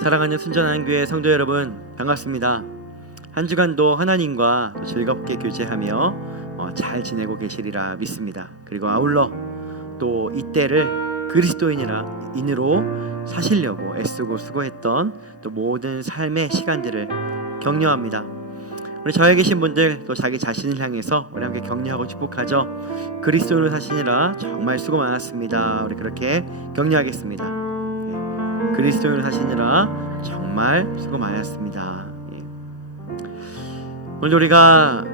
사랑하는 순전한 교회 성도 여러분, 반갑습니다. 한 주간도 하나님과 즐겁게 교제하며 잘 지내고 계시리라 믿습니다. 그리고 아울러 또 이때를 그리스도인으로 사시려고 애쓰고 수고했던 또 모든 삶의 시간들을 격려합니다. 우리 저에 계신 분들 또 자기 자신을 향해서 우리 함께 격려하고 축복하죠. 그리스도인으로 사시느라 정말 수고 많았습니다. 우리 그렇게 격려하겠습니다. 그리스도인으로 사시느라 정말 수고 많았습니다. 오늘 우리가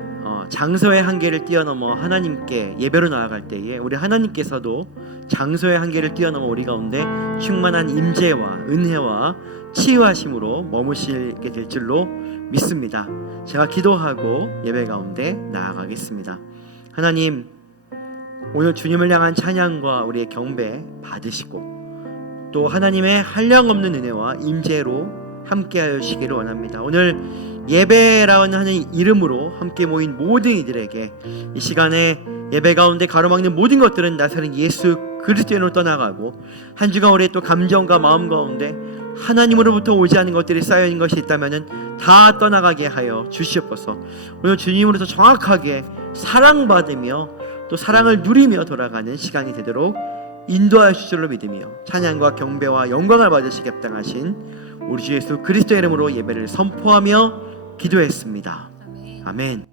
장소의 한계를 뛰어넘어 하나님께 예배로 나아갈 때에 우리 하나님께서도 장소의 한계를 뛰어넘어 우리 가운데 충만한 임재와 은혜와 치유하심으로 머무시게 될 줄로 믿습니다. 제가 기도하고 예배 가운데 나아가겠습니다. 하나님, 오늘 주님을 향한 찬양과 우리의 경배 받으시고 또 하나님의 한량없는 은혜와 임재로 함께하여 주시기를 원합니다. 오늘 예배라는 하는 이름으로 함께 모인 모든 이들에게 이 시간에 예배 가운데 가로막는 모든 것들은 나사렛 예수 그리스도인으로 떠나가고 한 주간 우리의 또 감정과 마음 가운데 하나님으로부터 오지 않은 것들이 쌓여있는 것이 있다면 다 떠나가게 하여 주시옵소서. 오늘 주님으로서 정확하게 사랑받으며 또 사랑을 누리며 돌아가는 시간이 되도록 인도하여 주실 줄로 믿으며 찬양과 경배와 영광을 받으시기 합당하신 우리 주 예수 그리스도의 이름으로 예배를 선포하며 기도했습니다. 아멘.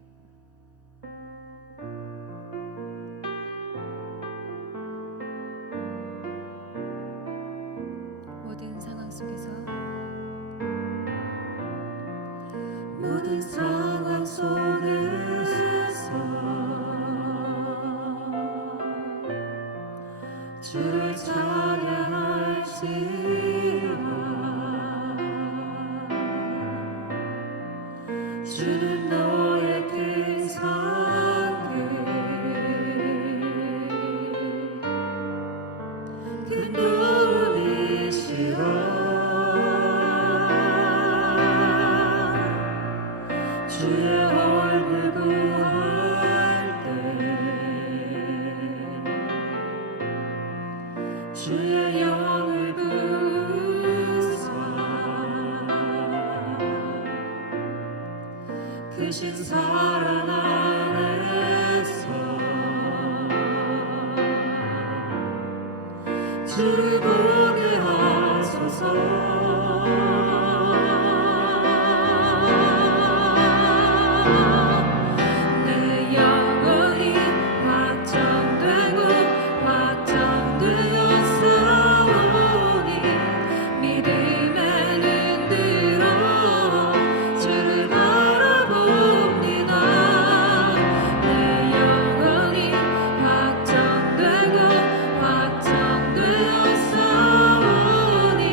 모든 상황 속에서 주를 찬양할지라. 주는 너의 큰 산들 큰 도움이시라. 주의 얼굴 구할 때 주의 영을 부으사 크신 사랑 안에서 주를 보게 하소서. 내 영혼이 확정되고 확정되어 싸우니 믿음의 눈으로 주를 바라봅니다. 내 영혼이 확정되고 확정되어 싸우니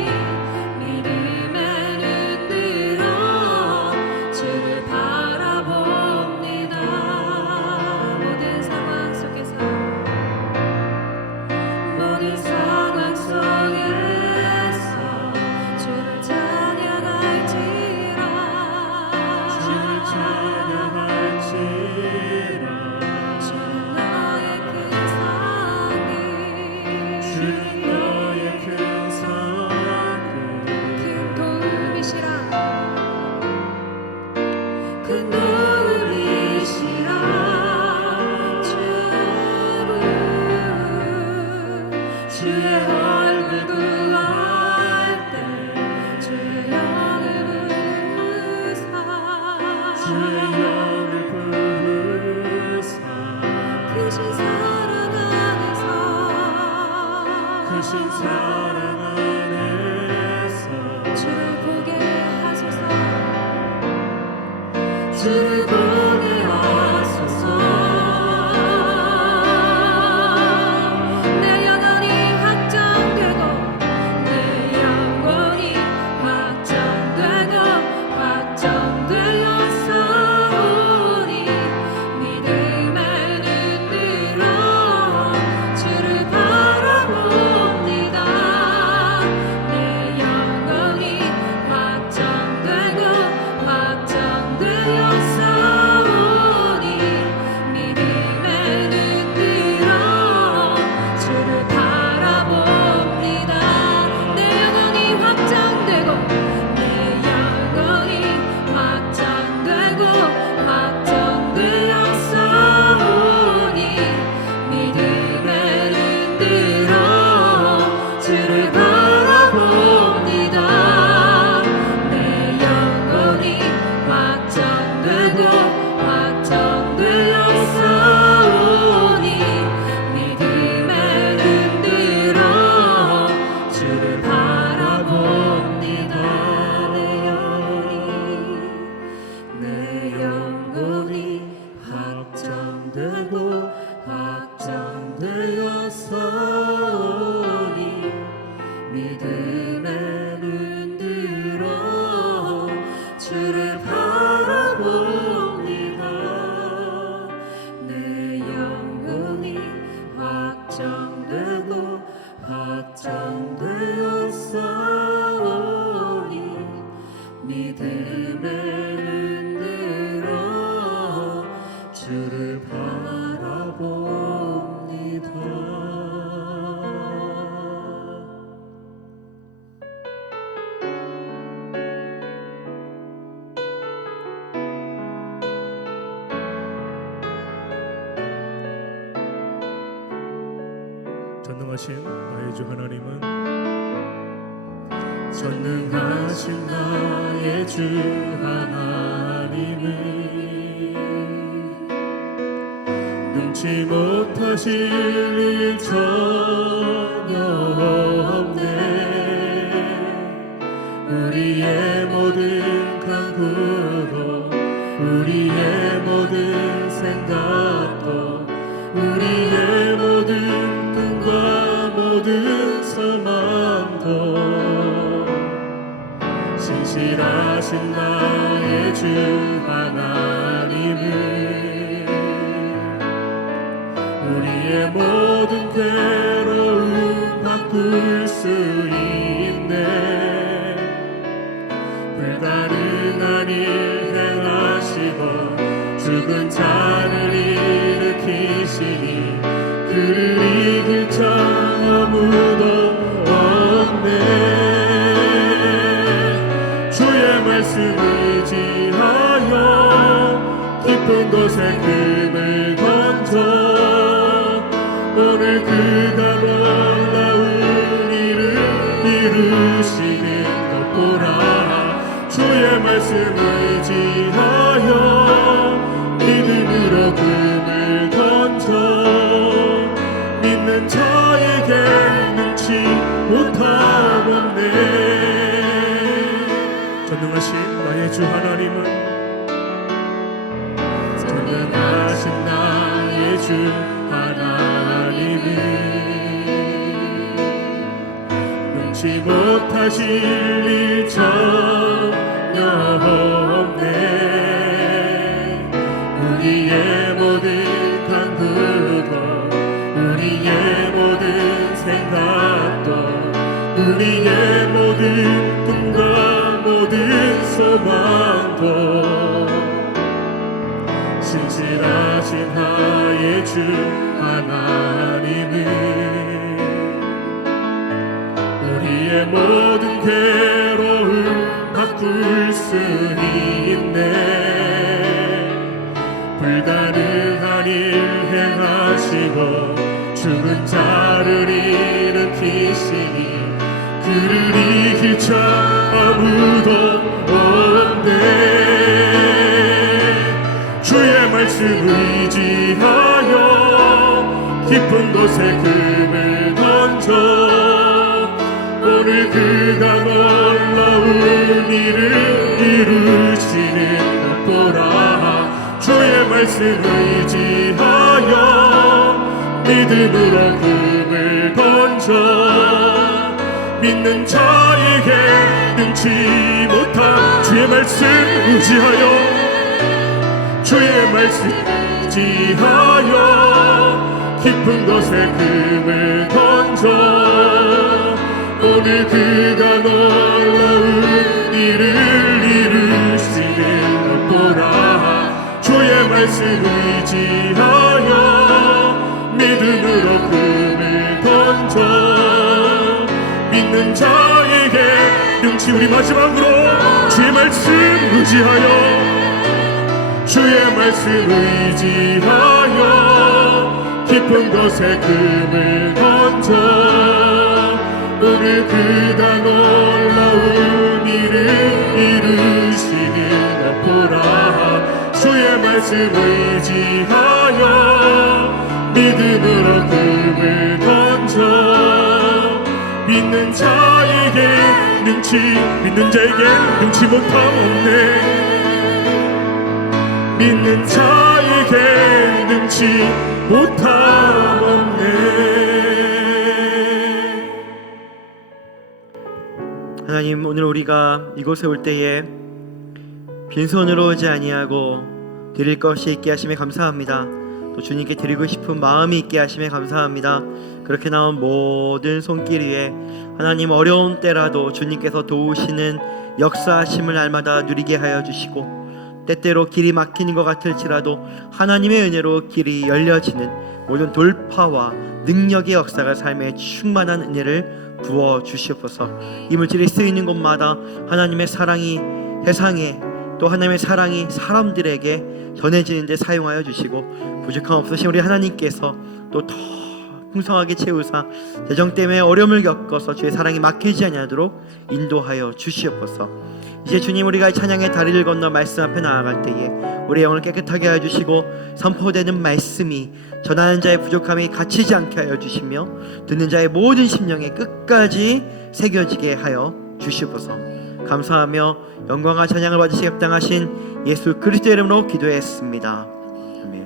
믿음의 눈으로 주를 바라봅니다. 모든 상황 속에서 주를 찬양할지라. 주는 너의 큰 산들 큰 도움이시라. 큰 도움이시라. 주의 얼굴 구할 때 주의 영을 부으사 크신 사랑 안에서 주를 보게 하소서. 주를 보게 하소서. 내 영혼이 확정되고 내 영혼이 확정되고 확정되어 싸우니 믿음의 눈으로 주를 바라봅니다. 내 영혼이 확정되고 확정되어 싸우니 전능하신 나의 주 하나님은 전능하신 나의 주 하나님은 능치 못하실 일 전혀 없네. 우리의 모든 간구도 우리의 모든 생각도 우리의 모든 꿈과 모든 소망도 신실하신 나의 주 하나님은 우리의 모든 괴로움 바꿀 수 있네. 불가능한 일 행하시고 죽은 자를 일으키시니 그를 이길 자 아무도 없네. 주의 말씀 의지하여 깊은 곳에 금을 던져 오늘 그가 놀라운 일을 이루시는 것 보라. 주의 말씀 의지하여 믿음으로 금을 던져 믿는 자에게 능치 못함 없네. 전능하신 나의 주 하나님은 전능하신 나의 주 하나님은 능치 못하실 일 전혀 없네. 우리의 모든 간구도 우리의 모든 생각도 우리의 모든 꿈과 모든 소망도 신실하신 나의 주 하나님은 우리의 모든 괴로움 바꿀 수 있네. 불가능한 일 행하시고 죽은 자를 일으키시니 그를 이길 자 아무도 없네. 주의 말씀 의지하여 깊은 곳에 금을 던져 오늘 그가 놀라운 일을 이루시는 것 보라. 주의 말씀 의지하여 믿음으로 금을 던져 믿는 자에게 능치 못한 주의 말씀 의지하여 주의 말씀 의지하여 깊은 곳에 금을 던져 오늘 그가 놀라운 일을 이루시는 것 보라. 주의 말씀 의지하여 믿음으로 금을 던져 믿는 자에게 능치. 우리 마지막으로 주의 말씀 의지하여 주의 말씀 의지하여 깊은 곳에 금을 던져 오늘 그가 놀라운 일을 이루시는 것 보라. 주의 말씀 의지하여 믿음으로 금을 던져 믿는 자에게 능치 믿는 자에게 능치 못함 없네. 믿는 자에게 능치 못함 없네. 하나님, 오늘 우리가 이곳에 올 때에 빈손으로 오지 아니하고 드릴 것이 있게 하심에 감사합니다. 또 주님께 드리고 싶은 마음이 있게 하심에 감사합니다. 그렇게 나온 모든 손길 위에 하나님, 어려운 때라도 주님께서 도우시는 역사하심을 날마다 누리게 하여 주시고 때때로 길이 막히는 것 같을지라도 하나님의 은혜로 길이 열려지는 모든 돌파와 능력의 역사가 삶에 충만한 은혜를 부어 주시옵소서. 이 물질이 쓰이는 곳마다 하나님의 사랑이 세상에, 또 하나님의 사랑이 사람들에게 전해지는 데 사용하여 주시고 부족함 없으신 우리 하나님께서 또 더 풍성하게 채우사 재정 때문에 어려움을 겪어서 주의 사랑이 막히지 아니하도록 인도하여 주시옵소서. 이제 주님, 우리가 찬양의 다리를 건너 말씀 앞에 나아갈 때에 우리 영을 깨끗하게 하여 주시고 선포되는 말씀이 전하는 자의 부족함이 갇히지 않게 하여 주시며 듣는 자의 모든 심령에 끝까지 새겨지게 하여 주시옵소서. 감사하며 영광과 찬양을 받으시기 합당하신 예수 그리스도의 이름으로 기도했습니다. 아멘.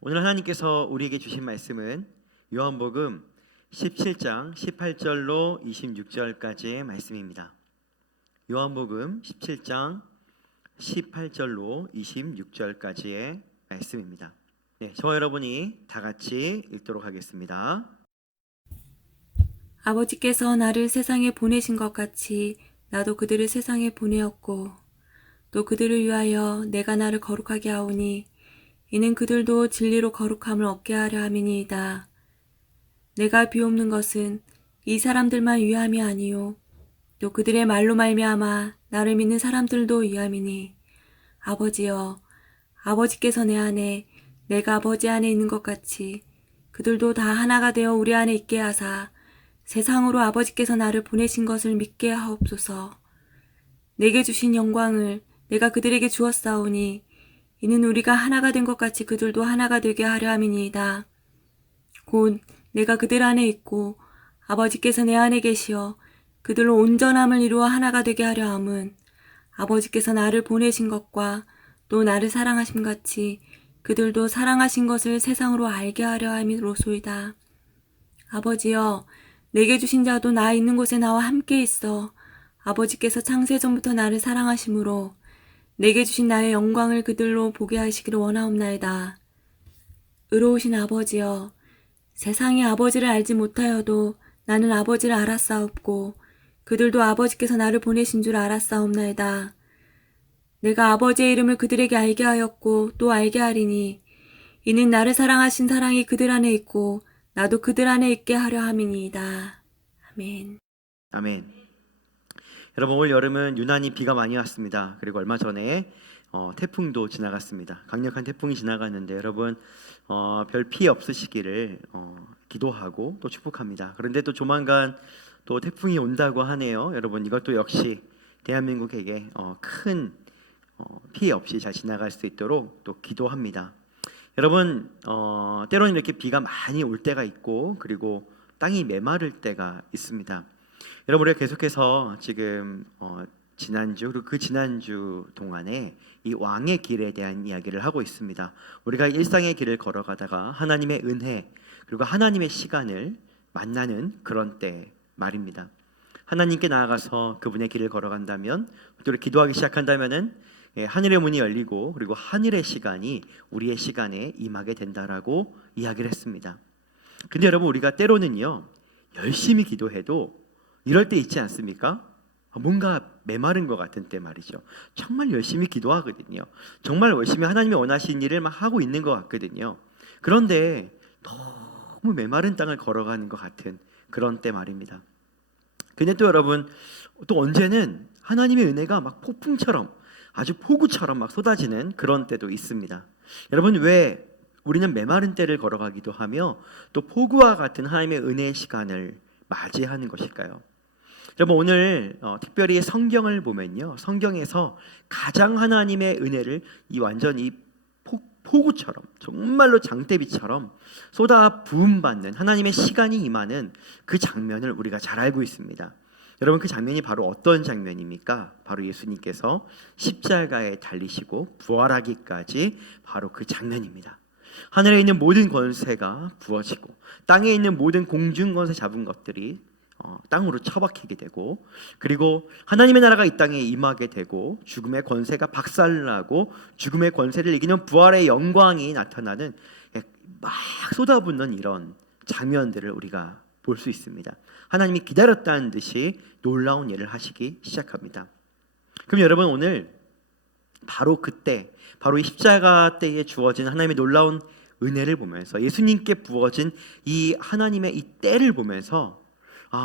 오늘 하나님께서 우리에게 주신 말씀은 요한복음 17장 18절로 26절까지의 말씀입니다. 요한복음 17장 18절로 26절까지의 말씀입니다. 네, 저와 여러분이 다 같이 읽도록 하겠습니다. 아버지께서 나를 세상에 보내신 것 같이 나도 그들을 세상에 보내었고 또 그들을 위하여 내가 나를 거룩하게 하오니 이는 그들도 진리로 거룩함을 얻게 하려 함이니이다. 내가 비옵는 것은 이 사람들만 위함이 아니요 또 그들의 말로 말미암아 나를 믿는 사람들도 위함이니 아버지여, 아버지께서 내 안에 내가 아버지 안에 있는 것 같이 그들도 다 하나가 되어 우리 안에 있게 하사 세상으로 아버지께서 나를 보내신 것을 믿게 하옵소서. 내게 주신 영광을 내가 그들에게 주었사오니 이는 우리가 하나가 된 것 같이 그들도 하나가 되게 하려 함이니이다. 곧 내가 그들 안에 있고 아버지께서 내 안에 계시어 그들로 온전함을 이루어 하나가 되게 하려 함은 아버지께서 나를 보내신 것과 또 나를 사랑하심 같이 그들도 사랑하신 것을 세상으로 알게 하려 함이로소이다. 아버지여, 내게 주신 자도 나 있는 곳에 나와 함께 있어 아버지께서 창세전부터 나를 사랑하심으로 내게 주신 나의 영광을 그들로 보게 하시기를 원하옵나이다. 의로우신 아버지여, 세상이 아버지를 알지 못하여도 나는 아버지를 알았사옵고 그들도 아버지께서 나를 보내신 줄 알았사옵나이다. 내가 아버지의 이름을 그들에게 알게 하였고 또 알게 하리니 이는 나를 사랑하신 사랑이 그들 안에 있고 나도 그들 안에 있게 하려 함이니이다. 아멘. 아멘. 여러분, 올 여름은 유난히 비가 많이 왔습니다. 그리고 얼마 전에 태풍도 지나갔습니다. 강력한 태풍이 지나갔는데 여러분 별 피해 없으시기를 기도하고 또 축복합니다. 그런데 또 조만간 또 태풍이 온다고 하네요. 여러분, 이것도 역시 대한민국에게 큰 피해 없이 잘 지나갈 수 있도록 또 기도합니다. 여러분, 때로는 이렇게 비가 많이 올 때가 있고 그리고 땅이 메마를 때가 있습니다. 여러분, 우리가 계속해서 지금 지난주 그리고 그 지난주 동안에 이 왕의 길에 대한 이야기를 하고 있습니다. 우리가 일상의 길을 걸어가다가 하나님의 은혜 그리고 하나님의 시간을 만나는 그런 때 말입니다. 하나님께 나아가서 그분의 길을 걸어간다면 또 기도하기 시작한다면은 하늘의 문이 열리고 그리고 하늘의 시간이 우리의 시간에 임하게 된다라고 이야기를 했습니다. 근데 여러분, 우리가 때로는요 열심히 기도해도 이럴 때 있지 않습니까? 뭔가 메마른 것 같은 때 말이죠. 정말 열심히 기도하거든요. 정말 열심히 하나님이 원하시는 일을 막 하고 있는 것 같거든요. 그런데 너무 메마른 땅을 걸어가는 것 같은 그런 때 말입니다. 근데 또 여러분, 또 언제는 하나님의 은혜가 막 폭풍처럼 아주 폭우처럼 막 쏟아지는 그런 때도 있습니다. 여러분, 왜 우리는 메마른 때를 걸어가기도 하며 또 폭우와 같은 하나님의 은혜의 시간을 맞이하는 것일까요? 여러분, 오늘 특별히 성경을 보면요, 성경에서 가장 하나님의 은혜를 이 완전히 폭우처럼 정말로 장대비처럼 쏟아 부음받는 하나님의 시간이 임하는 그 장면을 우리가 잘 알고 있습니다. 여러분, 그 장면이 바로 어떤 장면입니까? 바로 예수님께서 십자가에 달리시고 부활하기까지 바로 그 장면입니다. 하늘에 있는 모든 권세가 부어지고 땅에 있는 모든 공중 권세 잡은 것들이 땅으로 처박히게 되고 그리고 하나님의 나라가 이 땅에 임하게 되고 죽음의 권세가 박살나고 죽음의 권세를 이기는 부활의 영광이 나타나는 막 쏟아붓는 이런 장면들을 우리가 볼 수 있습니다. 하나님이 기다렸다는 듯이 놀라운 일을 하시기 시작합니다. 그럼 여러분, 오늘 바로 그때, 바로 이 십자가 때에 주어진 하나님의 놀라운 은혜를 보면서 예수님께 부어진 이 하나님의 이 때를 보면서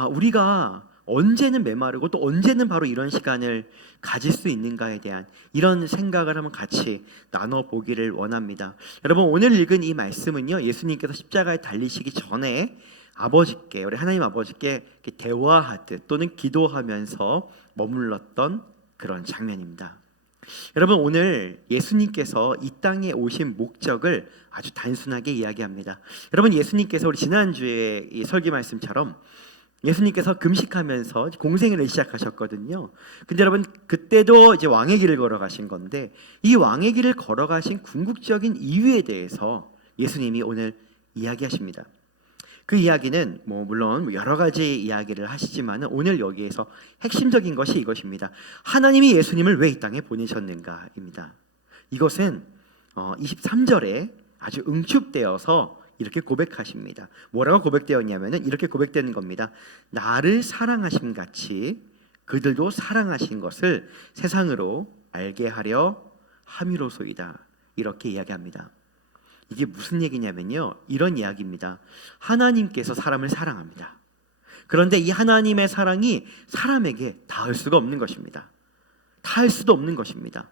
우리가 언제는 메마르고 또 언제는 바로 이런 시간을 가질 수 있는가에 대한 이런 생각을 한번 같이 나눠보기를 원합니다. 여러분, 오늘 읽은 이 말씀은요, 예수님께서 십자가에 달리시기 전에 아버지께, 우리 하나님 아버지께 대화하듯 또는 기도하면서 머물렀던 그런 장면입니다. 여러분, 오늘 예수님께서 이 땅에 오신 목적을 아주 단순하게 이야기합니다. 여러분, 예수님께서 우리 지난주에 이 설교 말씀처럼 예수님께서 금식하면서 공생애를 시작하셨거든요. 근데 여러분, 그때도 이제 왕의 길을 걸어가신 건데, 이 왕의 길을 걸어가신 궁극적인 이유에 대해서 예수님이 오늘 이야기하십니다. 그 이야기는 물론 여러 가지 이야기를 하시지만 오늘 여기에서 핵심적인 것이 이것입니다. 하나님이 예수님을 왜 이 땅에 보내셨는가입니다. 이것은 23절에 아주 응축되어서 이렇게 고백하십니다. 뭐라고 고백되었냐면은 이렇게 고백되는 겁니다. 나를 사랑하심 같이 그들도 사랑하신 것을 세상으로 알게 하려 함이로소이다. 이렇게 이야기합니다. 이게 무슨 얘기냐면요, 이런 이야기입니다. 하나님께서 사람을 사랑합니다. 그런데 이 하나님의 사랑이 사람에게 닿을 수가 없는 것입니다. 닿을 수도 없는 것입니다.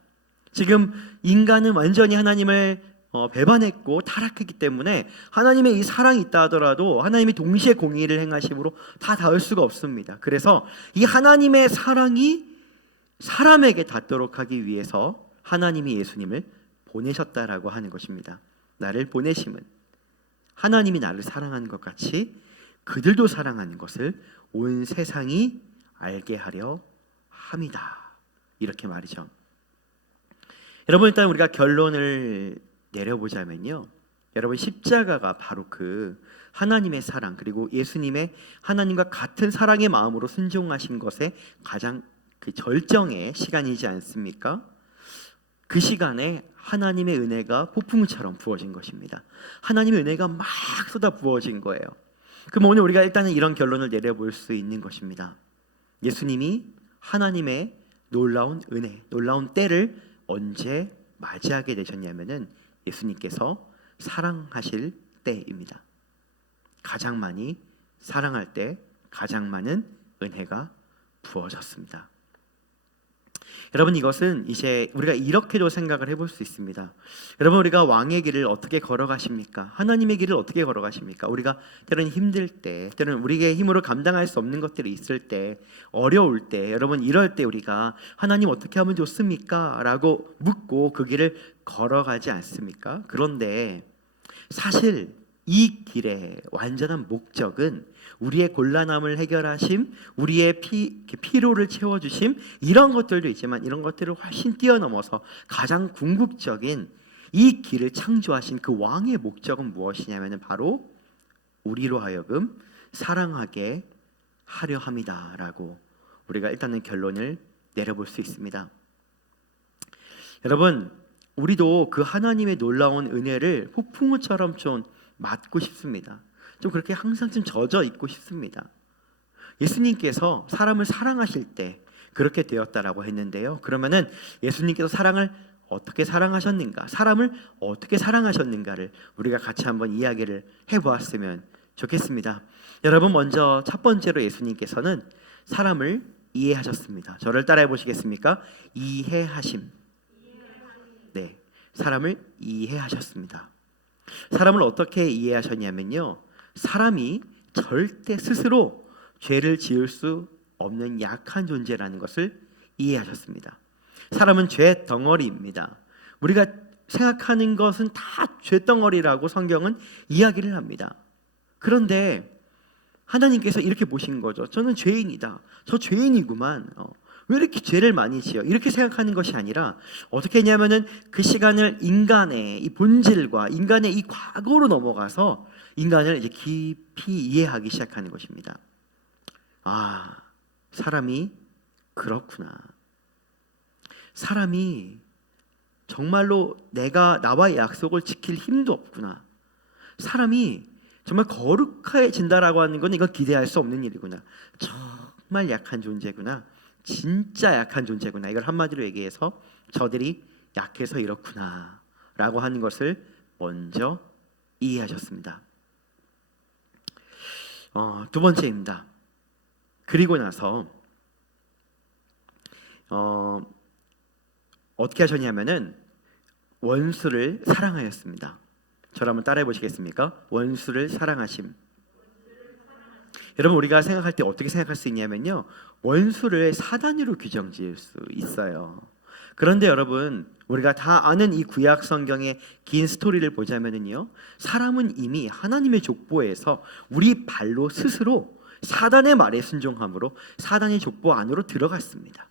지금 인간은 완전히 하나님을 배반했고 타락했기 때문에 하나님의 이 사랑이 있다 하더라도 하나님이 동시에 공의를 행하심으로 다 닿을 수가 없습니다. 그래서 이 하나님의 사랑이 사람에게 닿도록 하기 위해서 하나님이 예수님을 보내셨다라고 하는 것입니다. 나를 보내심은 하나님이 나를 사랑하는 것 같이 그들도 사랑하는 것을 온 세상이 알게 하려 함이다. 이렇게 말이죠. 여러분, 일단 우리가 결론을 내려보자면요, 여러분, 십자가가 바로 그 하나님의 사랑, 그리고 예수님의 하나님과 같은 사랑의 마음으로 순종하신 것의 가장 그 절정의 시간이지 않습니까? 그 시간에 하나님의 은혜가 폭풍우처럼 부어진 것입니다. 하나님의 은혜가 막 쏟아 부어진 거예요. 그럼 오늘 우리가 일단은 이런 결론을 내려볼 수 있는 것입니다. 예수님이 하나님의 놀라운 은혜, 놀라운 때를 언제 맞이하게 되셨냐면은 예수님께서 사랑하실 때입니다. 가장 많이 사랑할 때 가장 많은 은혜가 부어졌습니다. 여러분, 이것은 이제 우리가 이렇게도 생각을 해볼 수 있습니다. 여러분, 우리가 왕의 길을 어떻게 걸어가십니까? 하나님의 길을 어떻게 걸어가십니까? 우리가 때로는 힘들 때, 때로는 우리의 힘으로 감당할 수 없는 것들이 있을 때, 어려울 때, 여러분, 이럴 때 우리가 하나님 어떻게 하면 좋습니까? 라고 묻고 그 길을 걸어가지 않습니까? 그런데 사실 이 길의 완전한 목적은 우리의 곤란함을 해결하심, 우리의 피로를 채워주심, 이런 것들도 있지만 이런 것들을 훨씬 뛰어넘어서 가장 궁극적인 이 길을 창조하신 그 왕의 목적은 무엇이냐면 바로 우리로 하여금 사랑하게 하려 함이다라고 우리가 일단은 결론을 내려볼 수 있습니다. 여러분, 우리도 그 하나님의 놀라운 은혜를 폭풍우처럼 좀 맞고 싶습니다. 좀 그렇게 항상 좀 젖어 있고 싶습니다. 예수님께서 사람을 사랑하실 때 그렇게 되었다라고 했는데요. 그러면은 예수님께서 사랑을 어떻게 사랑하셨는가, 사람을 어떻게 사랑하셨는가를 우리가 같이 한번 이야기를 해보았으면 좋겠습니다. 여러분, 먼저 첫 번째로 예수님께서는 사람을 이해하셨습니다. 저를 따라해 보시겠습니까? 이해하심. 네, 사람을 이해하셨습니다. 사람을 어떻게 이해하셨냐면요, 사람이 절대 스스로 죄를 지을 수 없는 약한 존재라는 것을 이해하셨습니다. 사람은 죄 덩어리입니다. 우리가 생각하는 것은 다 죄 덩어리라고 성경은 이야기를 합니다. 그런데 하나님께서 이렇게 보신 거죠. 저는 죄인이다. 저 죄인이구만. 왜 이렇게 죄를 많이 지어? 이렇게 생각하는 것이 아니라 어떻게 했냐면은 그 시간을 인간의 이 본질과 인간의 이 과거로 넘어가서 인간을 이제 깊이 이해하기 시작하는 것입니다. 아, 사람이 그렇구나. 사람이 정말로 나와의 약속을 지킬 힘도 없구나. 사람이 정말 거룩해진다라고 하는 건 이건 기대할 수 없는 일이구나. 정말 약한 존재구나. 진짜 약한 존재구나. 이걸 한마디로 얘기해서 저들이 약해서 이렇구나 라고 하는 것을 먼저 이해하셨습니다. 두 번째입니다. 그리고 나서 어떻게 하셨냐면은 원수를 사랑하였습니다. 저를 한번 따라해 보시겠습니까? 원수를 사랑하심. 여러분, 우리가 생각할 때 어떻게 생각할 수 있냐면요, 원수를 사단으로 규정지을 수 있어요. 그런데 여러분, 우리가 다 아는 이 구약 성경의 긴 스토리를 보자면은요, 사람은 이미 하나님의 족보에서 우리 발로 스스로 사단의 말에 순종함으로 사단의 족보 안으로 들어갔습니다.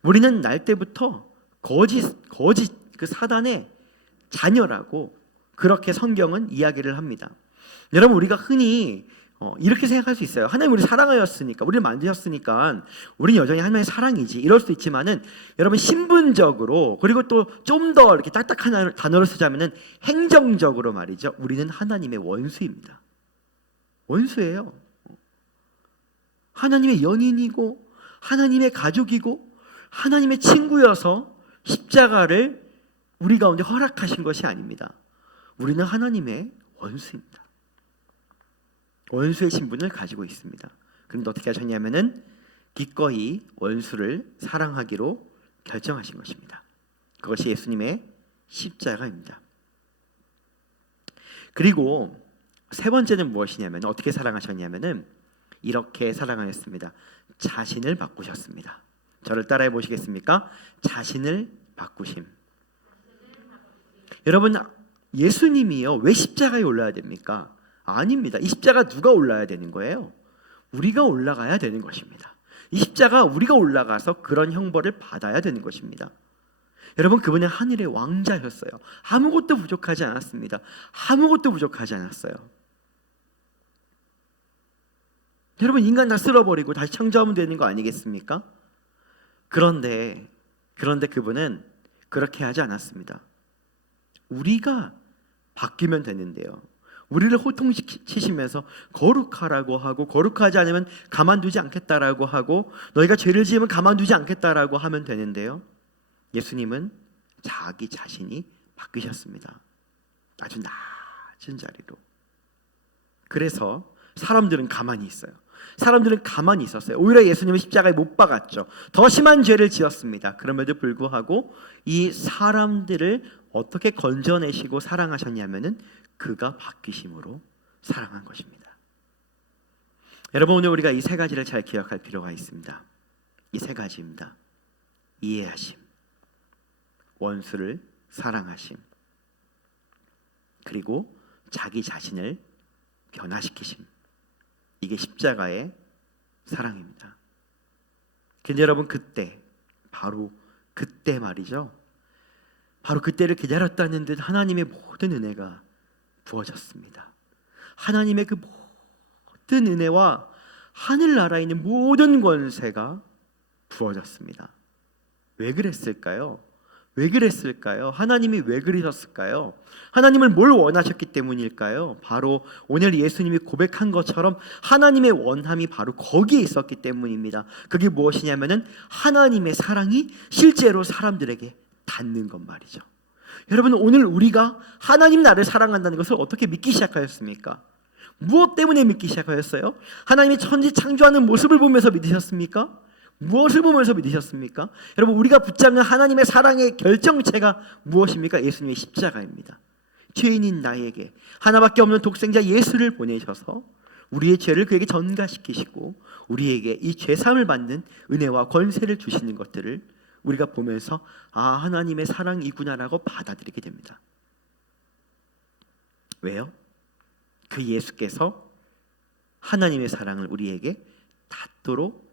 우리는 날 때부터 거짓 그 사단의 자녀라고 그렇게 성경은 이야기를 합니다. 여러분, 우리가 흔히 이렇게 생각할 수 있어요. 하나님 우리 사랑하였으니까, 우리를 만드셨으니까 우리는 여전히 하나님의 사랑이지, 이럴 수 있지만은 여러분, 신분적으로, 그리고 또 좀 더 이렇게 딱딱한 단어를 쓰자면은 행정적으로 말이죠, 우리는 하나님의 원수입니다. 원수예요. 하나님의 연인이고 하나님의 가족이고 하나님의 친구여서 십자가를 우리 가운데 허락하신 것이 아닙니다. 우리는 하나님의 원수입니다. 원수의 신분을 가지고 있습니다. 그런데 어떻게 하셨냐면은 기꺼이 원수를 사랑하기로 결정하신 것입니다. 그것이 예수님의 십자가입니다. 그리고 세 번째는 무엇이냐면, 어떻게 사랑하셨냐면은 이렇게 사랑하였습니다. 자신을 바꾸셨습니다. 저를 따라해 보시겠습니까? 자신을 바꾸심. 여러분, 예수님이요, 왜 십자가에 올라야 됩니까? 아닙니다. 이 십자가 누가 올라야 되는 거예요? 우리가 올라가야 되는 것입니다. 이 십자가 우리가 올라가서 그런 형벌을 받아야 되는 것입니다. 여러분, 그분은 하늘의 왕자였어요. 아무것도 부족하지 않았습니다. 아무것도 부족하지 않았어요. 여러분, 인간 다 쓸어버리고 다시 창조하면 되는 거 아니겠습니까? 그런데 그분은 그렇게 하지 않았습니다. 우리가 바뀌면 되는데요, 우리를 호통시키시면서 거룩하라고 하고, 거룩하지 않으면 가만두지 않겠다라고 하고, 너희가 죄를 지으면 가만두지 않겠다라고 하면 되는데요, 예수님은 자기 자신이 바뀌셨습니다. 아주 낮은 자리로. 그래서 사람들은 가만히 있어요. 사람들은 가만히 있었어요. 오히려 예수님은 십자가에 못 박았죠. 더 심한 죄를 지었습니다. 그럼에도 불구하고 이 사람들을 어떻게 건져내시고 사랑하셨냐면은 그가 바뀌심으로 사랑한 것입니다. 여러분, 오늘 우리가 이 세 가지를 잘 기억할 필요가 있습니다. 이 세 가지입니다. 이해하심, 원수를 사랑하심, 그리고 자기 자신을 변화시키심. 이게 십자가의 사랑입니다. 근데 여러분, 바로 그때 말이죠, 바로 그때를 기다렸다는 듯 하나님의 모든 은혜가 부어졌습니다. 하나님의 그 모든 은혜와 하늘나라에 있는 모든 권세가 부어졌습니다. 왜 그랬을까요? 왜 그랬을까요? 하나님이 왜 그러셨을까요? 하나님을 뭘 원하셨기 때문일까요? 바로 오늘 예수님이 고백한 것처럼 하나님의 원함이 바로 거기에 있었기 때문입니다. 그게 무엇이냐면은 하나님의 사랑이 실제로 사람들에게 닿는 것 말이죠. 여러분, 오늘 우리가 하나님 나를 사랑한다는 것을 어떻게 믿기 시작하였습니까? 무엇 때문에 믿기 시작하였어요? 하나님의 천지 창조하는 모습을 보면서 믿으셨습니까? 무엇을 보면서 믿으셨습니까? 여러분, 우리가 붙잡는 하나님의 사랑의 결정체가 무엇입니까? 예수님의 십자가입니다. 죄인인 나에게 하나밖에 없는 독생자 예수를 보내셔서 우리의 죄를 그에게 전가시키시고 우리에게 이 죄사함을 받는 은혜와 권세를 주시는 것들을 우리가 보면서 하나님의 사랑이구나라고 받아들이게 됩니다. 왜요? 그 예수께서 하나님의 사랑을 우리에게 닿도록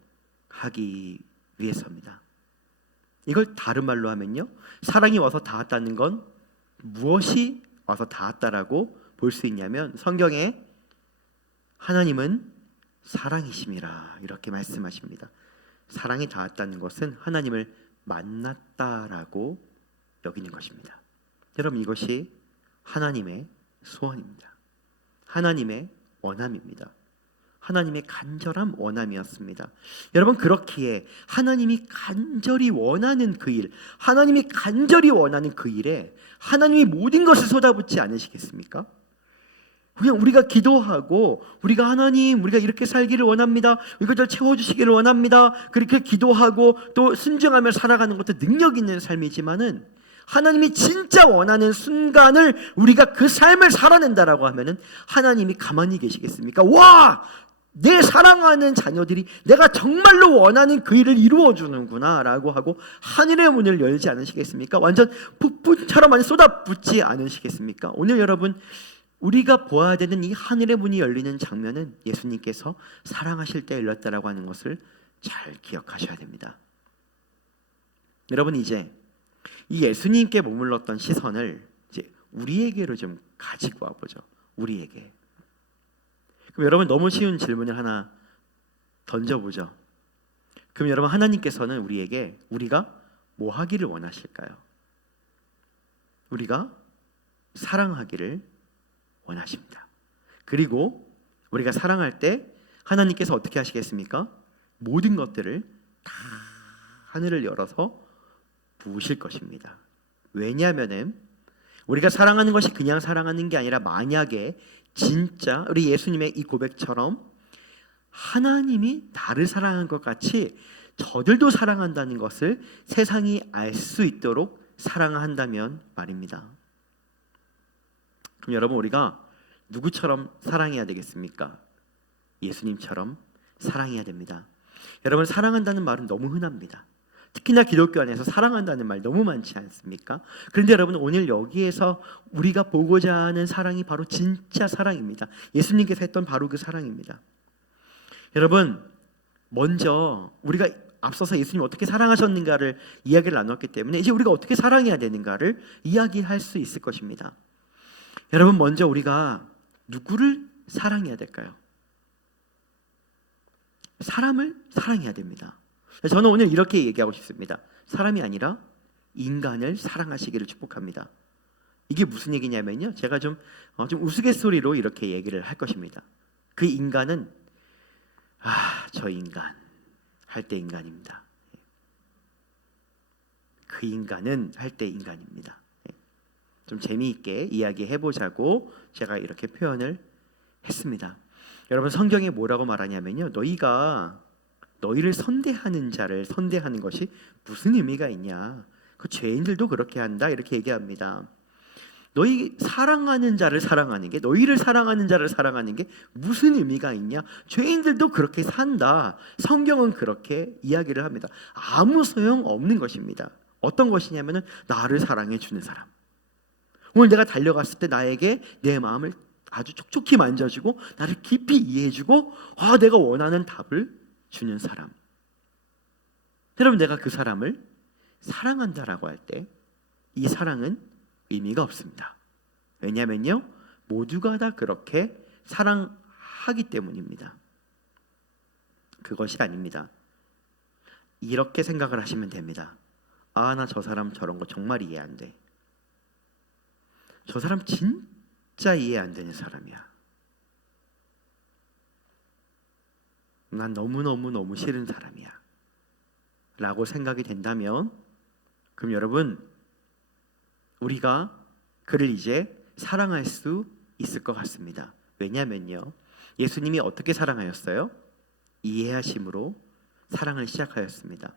하기 위해서입니다. 이걸 다른 말로 하면요, 사랑이 와서 닿았다는 건 무엇이 와서 닿았다라고 볼 수 있냐면, 성경에 하나님은 사랑이심이라 이렇게 말씀하십니다. 사랑이 닿았다는 것은 하나님을 만났다라고 여기는 것입니다. 여러분, 이것이 하나님의 소원입니다. 하나님의 원함입니다. 하나님의 간절한 원함이었습니다. 여러분, 그렇기에 하나님이 간절히 원하는 그 일, 하나님이 간절히 원하는 그 일에 하나님이 모든 것을 쏟아붓지 않으시겠습니까? 그냥 우리가 기도하고 우리가 하나님, 우리가 이렇게 살기를 원합니다, 이것들 채워주시기를 원합니다, 그렇게 기도하고 또 순종하며 살아가는 것도 능력 있는 삶이지만은 하나님이 진짜 원하는 순간을 우리가 그 삶을 살아낸다라고 하면은 하나님이 가만히 계시겠습니까? 와! 내 사랑하는 자녀들이 내가 정말로 원하는 그 일을 이루어주는구나 라고 하고 하늘의 문을 열지 않으시겠습니까? 완전 폭풍처럼 많이 쏟아붓지 않으시겠습니까? 오늘 여러분, 우리가 보아야 되는 이 하늘의 문이 열리는 장면은 예수님께서 사랑하실 때 열렸다라고 하는 것을 잘 기억하셔야 됩니다. 여러분, 이제 이 예수님께 머물렀던 시선을 이제 우리에게로 좀 가지고 와보죠. 우리에게. 그럼 여러분, 너무 쉬운 질문을 하나 던져보죠. 그럼 여러분, 하나님께서는 우리에게 우리가 뭐 하기를 원하실까요? 우리가 사랑하기를 원하십니다. 그리고 우리가 사랑할 때 하나님께서 어떻게 하시겠습니까? 모든 것들을 다 하늘을 열어서 부으실 것입니다. 왜냐하면은 우리가 사랑하는 것이 그냥 사랑하는 게 아니라 만약에 진짜 우리 예수님의 이 고백처럼 하나님이 나를 사랑한 것 같이 저들도 사랑한다는 것을 세상이 알 수 있도록 사랑한다면 말입니다. 그럼 여러분, 우리가 누구처럼 사랑해야 되겠습니까? 예수님처럼 사랑해야 됩니다. 여러분, 사랑한다는 말은 너무 흔합니다. 특히나 기독교 안에서 사랑한다는 말 너무 많지 않습니까? 그런데 여러분, 오늘 여기에서 우리가 보고자 하는 사랑이 바로 진짜 사랑입니다. 예수님께서 했던 바로 그 사랑입니다. 여러분, 먼저 우리가 앞서서 예수님 어떻게 사랑하셨는가를 이야기를 나눴기 때문에 이제 우리가 어떻게 사랑해야 되는가를 이야기할 수 있을 것입니다. 여러분, 먼저 우리가 누구를 사랑해야 될까요? 사람을 사랑해야 됩니다. 저는 오늘 이렇게 얘기하고 싶습니다. 사람이 아니라 인간을 사랑하시기를 축복합니다. 이게 무슨 얘기냐면요, 제가 좀 우스갯소리로 이렇게 얘기를 할 것입니다. 그 인간은 저 인간 할 때 인간입니다. 그 인간은 할 때 인간입니다. 좀 재미있게 이야기해보자고 제가 이렇게 표현을 했습니다. 여러분, 성경에 뭐라고 말하냐면요, 너희를 선대하는 자를 선대하는 것이 무슨 의미가 있냐, 그 죄인들도 그렇게 한다, 이렇게 얘기합니다. 너희 사랑하는 자를 사랑하는 게, 너희를 사랑하는 자를 사랑하는 게 무슨 의미가 있냐, 죄인들도 그렇게 산다. 성경은 그렇게 이야기를 합니다. 아무 소용 없는 것입니다. 어떤 것이냐면은 나를 사랑해 주는 사람, 오늘 내가 달려갔을 때 나에게 내 마음을 아주 촉촉히 만져주고 나를 깊이 이해해주고 내가 원하는 답을 주는 사람. 여러분, 내가 그 사람을 사랑한다라고 할 때 이 사랑은 의미가 없습니다. 왜냐하면요, 모두가 다 그렇게 사랑하기 때문입니다. 그것이 아닙니다. 이렇게 생각을 하시면 됩니다. 나 저 사람 저런 거 정말 이해 안 돼. 저 사람 진짜 이해 안 되는 사람이야. 난 너무너무 싫은 사람이야 라고 생각이 된다면, 그럼 여러분, 우리가 그를 이제 사랑할 수 있을 것 같습니다. 왜냐하면요, 예수님이 어떻게 사랑하였어요? 이해하심으로 사랑을 시작하였습니다.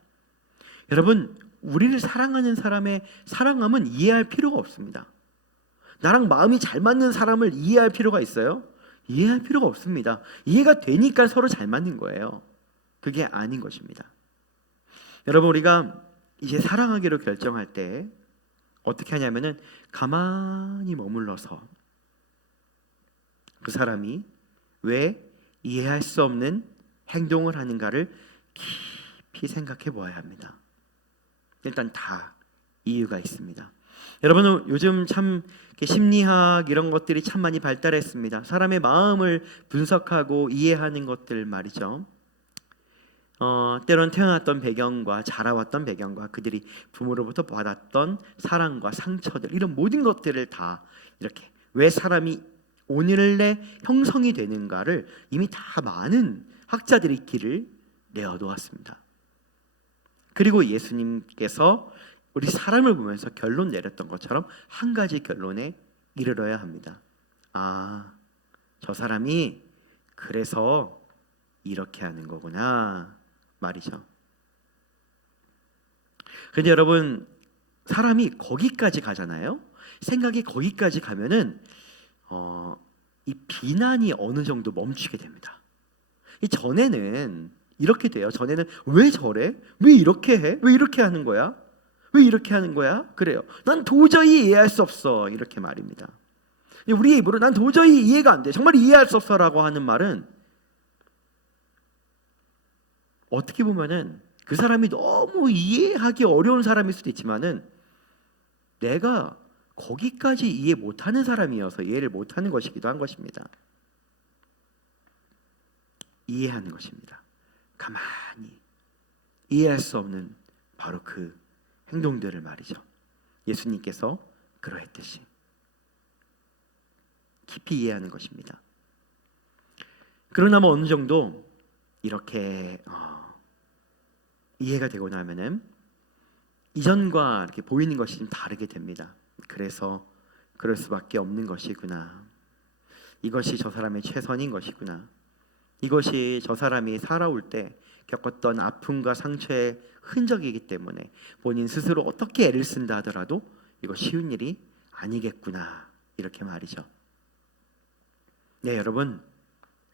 여러분, 우리를 사랑하는 사람의 사랑함은 이해할 필요가 없습니다. 나랑 마음이 잘 맞는 사람을 이해할 필요가 있어요? 이해할 필요가 없습니다. 이해가 되니까 서로 잘 맞는 거예요. 그게 아닌 것입니다. 여러분, 우리가 이제 사랑하기로 결정할 때 어떻게 하냐면은 가만히 머물러서 그 사람이 왜 이해할 수 없는 행동을 하는가를 깊이 생각해 보아야 합니다. 일단 다 이유가 있습니다. 여러분, 요즘 참 심리학 이런 것들이 참 많이 발달했습니다. 사람의 마음을 분석하고 이해하는 것들 말이죠. 때론 태어났던 배경과 자라왔던 배경과 그들이 부모로부터 받았던 사랑과 상처들, 이런 모든 것들을 다 이렇게 왜 사람이 오늘의 형성이 되는가를 이미 다 많은 학자들이 길을 내어놓았습니다. 그리고 예수님께서 우리 사람을 보면서 결론 내렸던 것처럼 한 가지 결론에 이르러야 합니다. 아, 저 사람이 그래서 이렇게 하는 거구나 말이죠. 그런데 여러분, 사람이 거기까지 가잖아요. 생각이 거기까지 가면은 이 비난이 어느 정도 멈추게 됩니다. 이 전에는 이렇게 돼요. 전에는 왜 저래? 왜 이렇게 해? 왜 이렇게 하는 거야? 왜 이렇게 하는 거야? 그래요. 난 도저히 이해할 수 없어. 이렇게 말입니다. 우리의 입으로 난 도저히 이해가 안 돼. 정말 이해할 수 없어라고 하는 말은 어떻게 보면은 그 사람이 너무 이해하기 어려운 사람일 수도 있지만은 내가 거기까지 이해 못하는 사람이어서 이해를 못하는 것이기도 한 것입니다. 이해하는 것입니다. 가만히 이해할 수 없는 바로 그 행동들을 말이죠. 예수님께서 그러했듯이 깊이 이해하는 것입니다. 그러나 뭐 어느 정도 이렇게 이해가 되고 나면은 이전과 이렇게 보이는 것이 좀 다르게 됩니다. 그래서 그럴 수밖에 없는 것이구나. 이것이 저 사람의 최선인 것이구나. 이것이 저 사람이 살아올 때 겪었던 아픔과 상처의 흔적이기 때문에 본인 스스로 어떻게 애를 쓴다 하더라도 이거 쉬운 일이 아니겠구나. 이렇게 말이죠. 네, 여러분,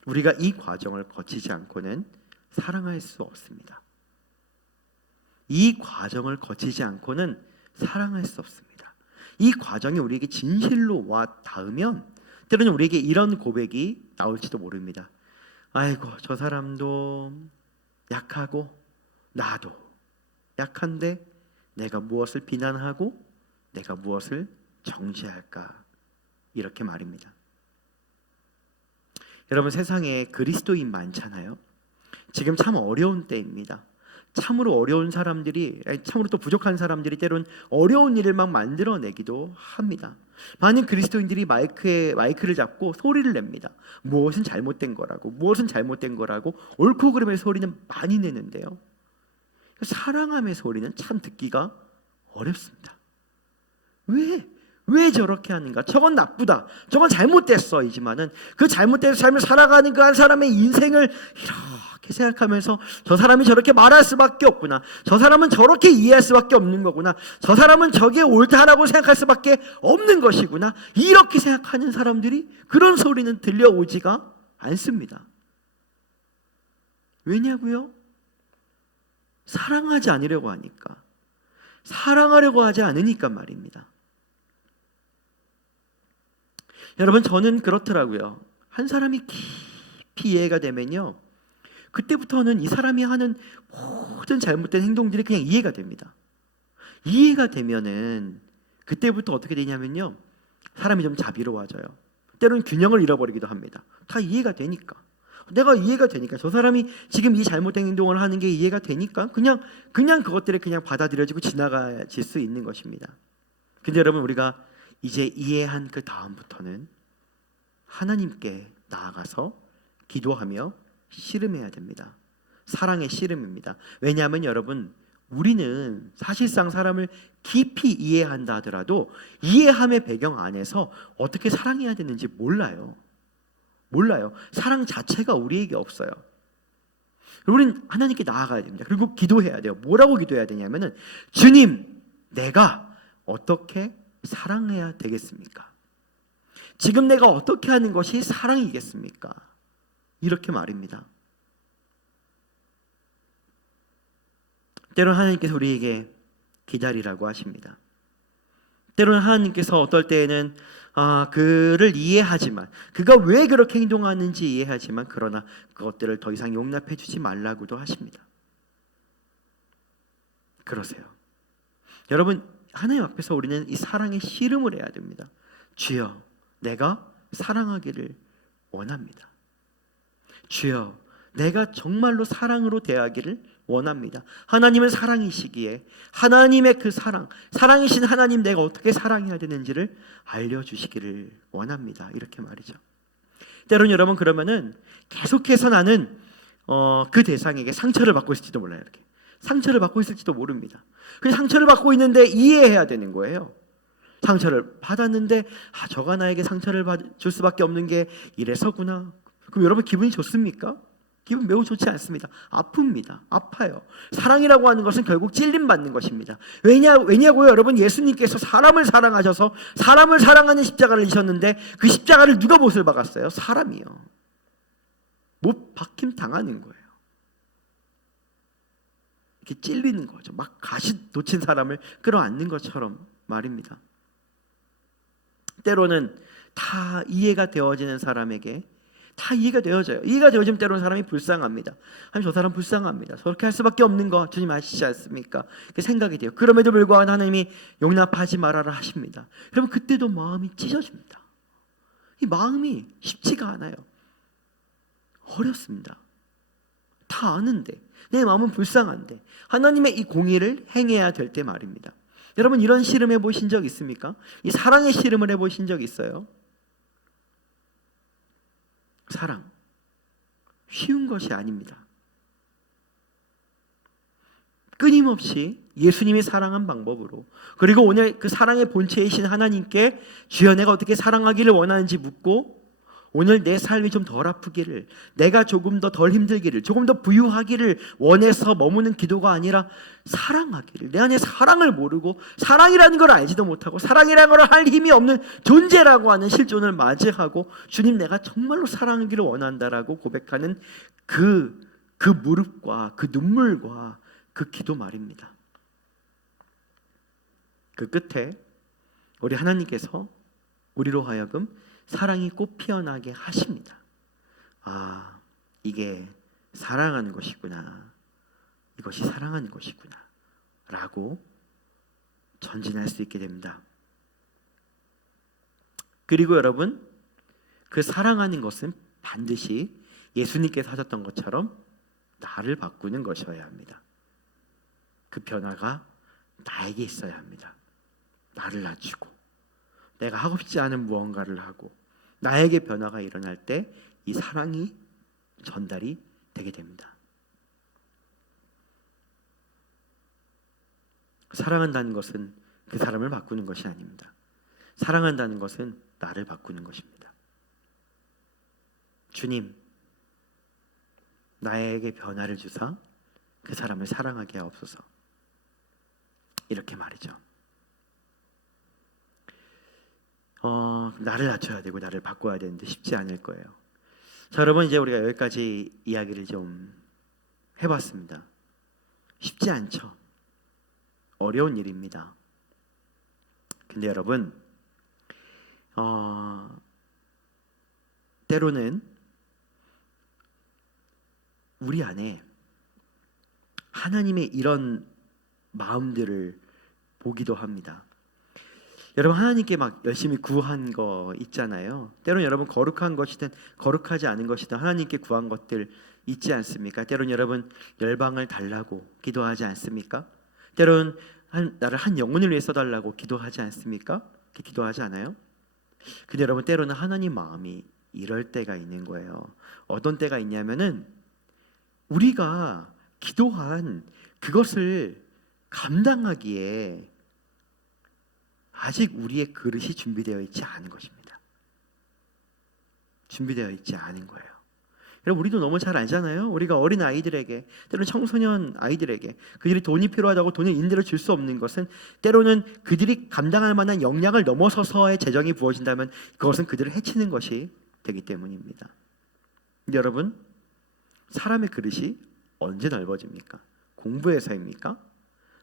우리가 이 과정을 거치지 않고는 사랑할 수 없습니다. 이 과정을 거치지 않고는 사랑할 수 없습니다. 이 과정이 우리에게 진실로 와 닿으면 때로는 우리에게 이런 고백이 나올지도 모릅니다. 아이고, 저 사람도 약하고 나도 약한데 내가 무엇을 비난하고 내가 무엇을 정죄할까? 이렇게 말입니다. 여러분, 세상에 그리스도인 많잖아요. 지금 참 어려운 때입니다. 참으로 어려운 사람들이, 참으로 또 부족한 사람들이 때론 어려운 일을 막 만들어내기도 합니다. 많은 그리스도인들이 마이크를 잡고 소리를 냅니다. 무엇은 잘못된 거라고, 무엇은 잘못된 거라고 옳고 그름의 소리는 많이 내는데요. 사랑함의 소리는 참 듣기가 어렵습니다. 왜 저렇게 하는가? 저건 나쁘다. 저건 잘못됐어. 이지만은 그 잘못된 삶을 살아가는 그 한 사람의 인생을 이렇게 생각하면서 저 사람이 저렇게 말할 수밖에 없구나. 저 사람은 저렇게 이해할 수밖에 없는 거구나. 저 사람은 저게 옳다라고 생각할 수밖에 없는 것이구나. 이렇게 생각하는 사람들이 그런 소리는 들려오지가 않습니다. 왜냐고요? 사랑하지 않으려고 하니까. 사랑하려고 하지 않으니까 말입니다. 여러분, 저는 그렇더라고요. 한 사람이 깊이 이해가 되면요, 그때부터는 이 사람이 하는 모든 잘못된 행동들이 그냥 이해가 됩니다. 이해가 되면은 그때부터 어떻게 되냐면요, 사람이 좀 자비로워져요. 때로는 균형을 잃어버리기도 합니다. 다 이해가 되니까. 내가 이해가 되니까, 저 사람이 지금 이 잘못된 행동을 하는 게 이해가 되니까 그냥 그것들이 그냥 받아들여지고 지나가질 수 있는 것입니다. 근데 여러분, 우리가 이제 이해한 그 다음부터는 하나님께 나아가서 기도하며 씨름해야 됩니다. 사랑의 씨름입니다. 왜냐하면 여러분, 우리는 사실상 사람을 깊이 이해한다 하더라도 이해함의 배경 안에서 어떻게 사랑해야 되는지 몰라요. 사랑 자체가 우리에게 없어요. 우리는 하나님께 나아가야 됩니다. 그리고 기도해야 돼요. 뭐라고 기도해야 되냐면은, 주님, 내가 어떻게 사랑해야 되겠습니까? 지금 내가 어떻게 하는 것이 사랑이겠습니까? 이렇게 말입니다. 때로는 하나님께서 우리에게 기다리라고 하십니다. 때로는 하나님께서 어떨 때에는 그를 이해하지만, 그가 왜 그렇게 행동하는지 이해하지만, 그러나 그것들을 더 이상 용납해 주지 말라고도 하십니다. 그러세요. 여러분, 하나님 앞에서 우리는 이 사랑의 씨름을 해야 됩니다. 주여, 내가 사랑하기를 원합니다. 주여, 내가 정말로 사랑으로 대하기를 원합니다. 하나님은 사랑이시기에 하나님의 그 사랑이신 하나님 내가 어떻게 사랑해야 되는지를 알려주시기를 원합니다. 이렇게 말이죠. 때로는 여러분 그러면은 계속해서 나는 그 대상에게 상처를 받고 있을지도 몰라요. 이렇게 상처를 받고 있을지도 모릅니다. 그 상처를 받고 있는데 이해해야 되는 거예요. 상처를 받았는데 저가 나에게 상처를 줄 수밖에 없는 게 이래서구나. 그럼 여러분 기분이 좋습니까? 기분 매우 좋지 않습니다. 아픕니다. 아파요. 사랑이라고 하는 것은 결국 찔림받는 것입니다. 왜냐고요? 여러분 예수님께서 사람을 사랑하셔서 사람을 사랑하는 십자가를 지셨는데 그 십자가를 누가 못을 박았어요? 사람이요. 못 박힘 당하는 거예요. 이렇게 찔리는 거죠. 막 가시 놓친 사람을 끌어안는 것처럼 말입니다. 때로는 다 이해가 되어지는 사람에게 다 이해가 되어져요. 이해가 되어지면 때로는 사람이 불쌍합니다. 아니 저 사람 불쌍합니다. 저렇게 할 수밖에 없는 거 주님 아시지 않습니까? 그 생각이 돼요. 그럼에도 불구하고 하나님이 용납하지 말아라 하십니다. 여러분 그때도 마음이 찢어집니다. 이 마음이 쉽지가 않아요. 어렵습니다. 다 아는데 내 마음은 불쌍한데 하나님의 이 공의를 행해야 될 때 말입니다. 여러분 이런 씨름 해보신 적 있습니까? 이 사랑의 씨름을 해보신 적 있어요? 사랑 쉬운 것이 아닙니다. 끊임없이 예수님이 사랑한 방법으로 그리고 오늘 그 사랑의 본체이신 하나님께 주여 내가 어떻게 사랑하기를 원하는지 묻고 오늘 내 삶이 좀 덜 아프기를 내가 조금 더 덜 힘들기를 조금 더 부유하기를 원해서 머무는 기도가 아니라 사랑하기를 내 안에 사랑을 모르고 사랑이라는 걸 알지도 못하고 사랑이라는 걸 할 힘이 없는 존재라고 하는 실존을 맞이하고 주님 내가 정말로 사랑하기를 원한다라고 고백하는 그 무릎과 그 눈물과 그 기도 말입니다. 그 끝에 우리 하나님께서 우리로 하여금 사랑이 꽃 피어나게 하십니다. 아, 이게 사랑하는 것이구나. 이것이 사랑하는 것이구나. 라고 전진할 수 있게 됩니다. 그리고 여러분, 그 사랑하는 것은 반드시 예수님께서 하셨던 것처럼 나를 바꾸는 것이어야 합니다. 그 변화가 나에게 있어야 합니다. 나를 낮추고 내가 하고 싶지 않은 무언가를 하고 나에게 변화가 일어날 때 이 사랑이 전달이 되게 됩니다. 사랑한다는 것은 그 사람을 바꾸는 것이 아닙니다. 사랑한다는 것은 나를 바꾸는 것입니다. 주님, 나에게 변화를 주사 그 사람을 사랑하게 하옵소서. 이렇게 말이죠. 나를 낮춰야 되고 나를 바꿔야 되는데 쉽지 않을 거예요. 자, 여러분 이제 우리가 여기까지 이야기를 좀 해봤습니다. 쉽지 않죠. 어려운 일입니다. 근데 여러분 때로는 우리 안에 하나님의 이런 마음들을 보기도 합니다. 여러분 하나님께 막 열심히 구한 거 있잖아요. 때로는 여러분 거룩한 것이든 거룩하지 않은 것이든 하나님께 구한 것들 있지 않습니까? 때로는 여러분 열방을 달라고 기도하지 않습니까? 때로는 나를 한 영혼을 위해 써달라고 기도하지 않습니까? 기도하지 않아요? 근데 여러분 때로는 하나님 마음이 이럴 때가 있는 거예요. 어떤 때가 있냐면은 우리가 기도한 그것을 감당하기에 아직 우리의 그릇이 준비되어 있지 않은 것입니다. 준비되어 있지 않은 거예요. 여러분 우리도 너무 잘 알잖아요. 우리가 어린 아이들에게 때로는 청소년 아이들에게 그들이 돈이 필요하다고 돈을 임대로 줄 수 없는 것은 때로는 그들이 감당할 만한 역량을 넘어서서의 재정이 부어진다면 그것은 그들을 해치는 것이 되기 때문입니다. 근데 여러분 사람의 그릇이 언제 넓어집니까? 공부해서입니까?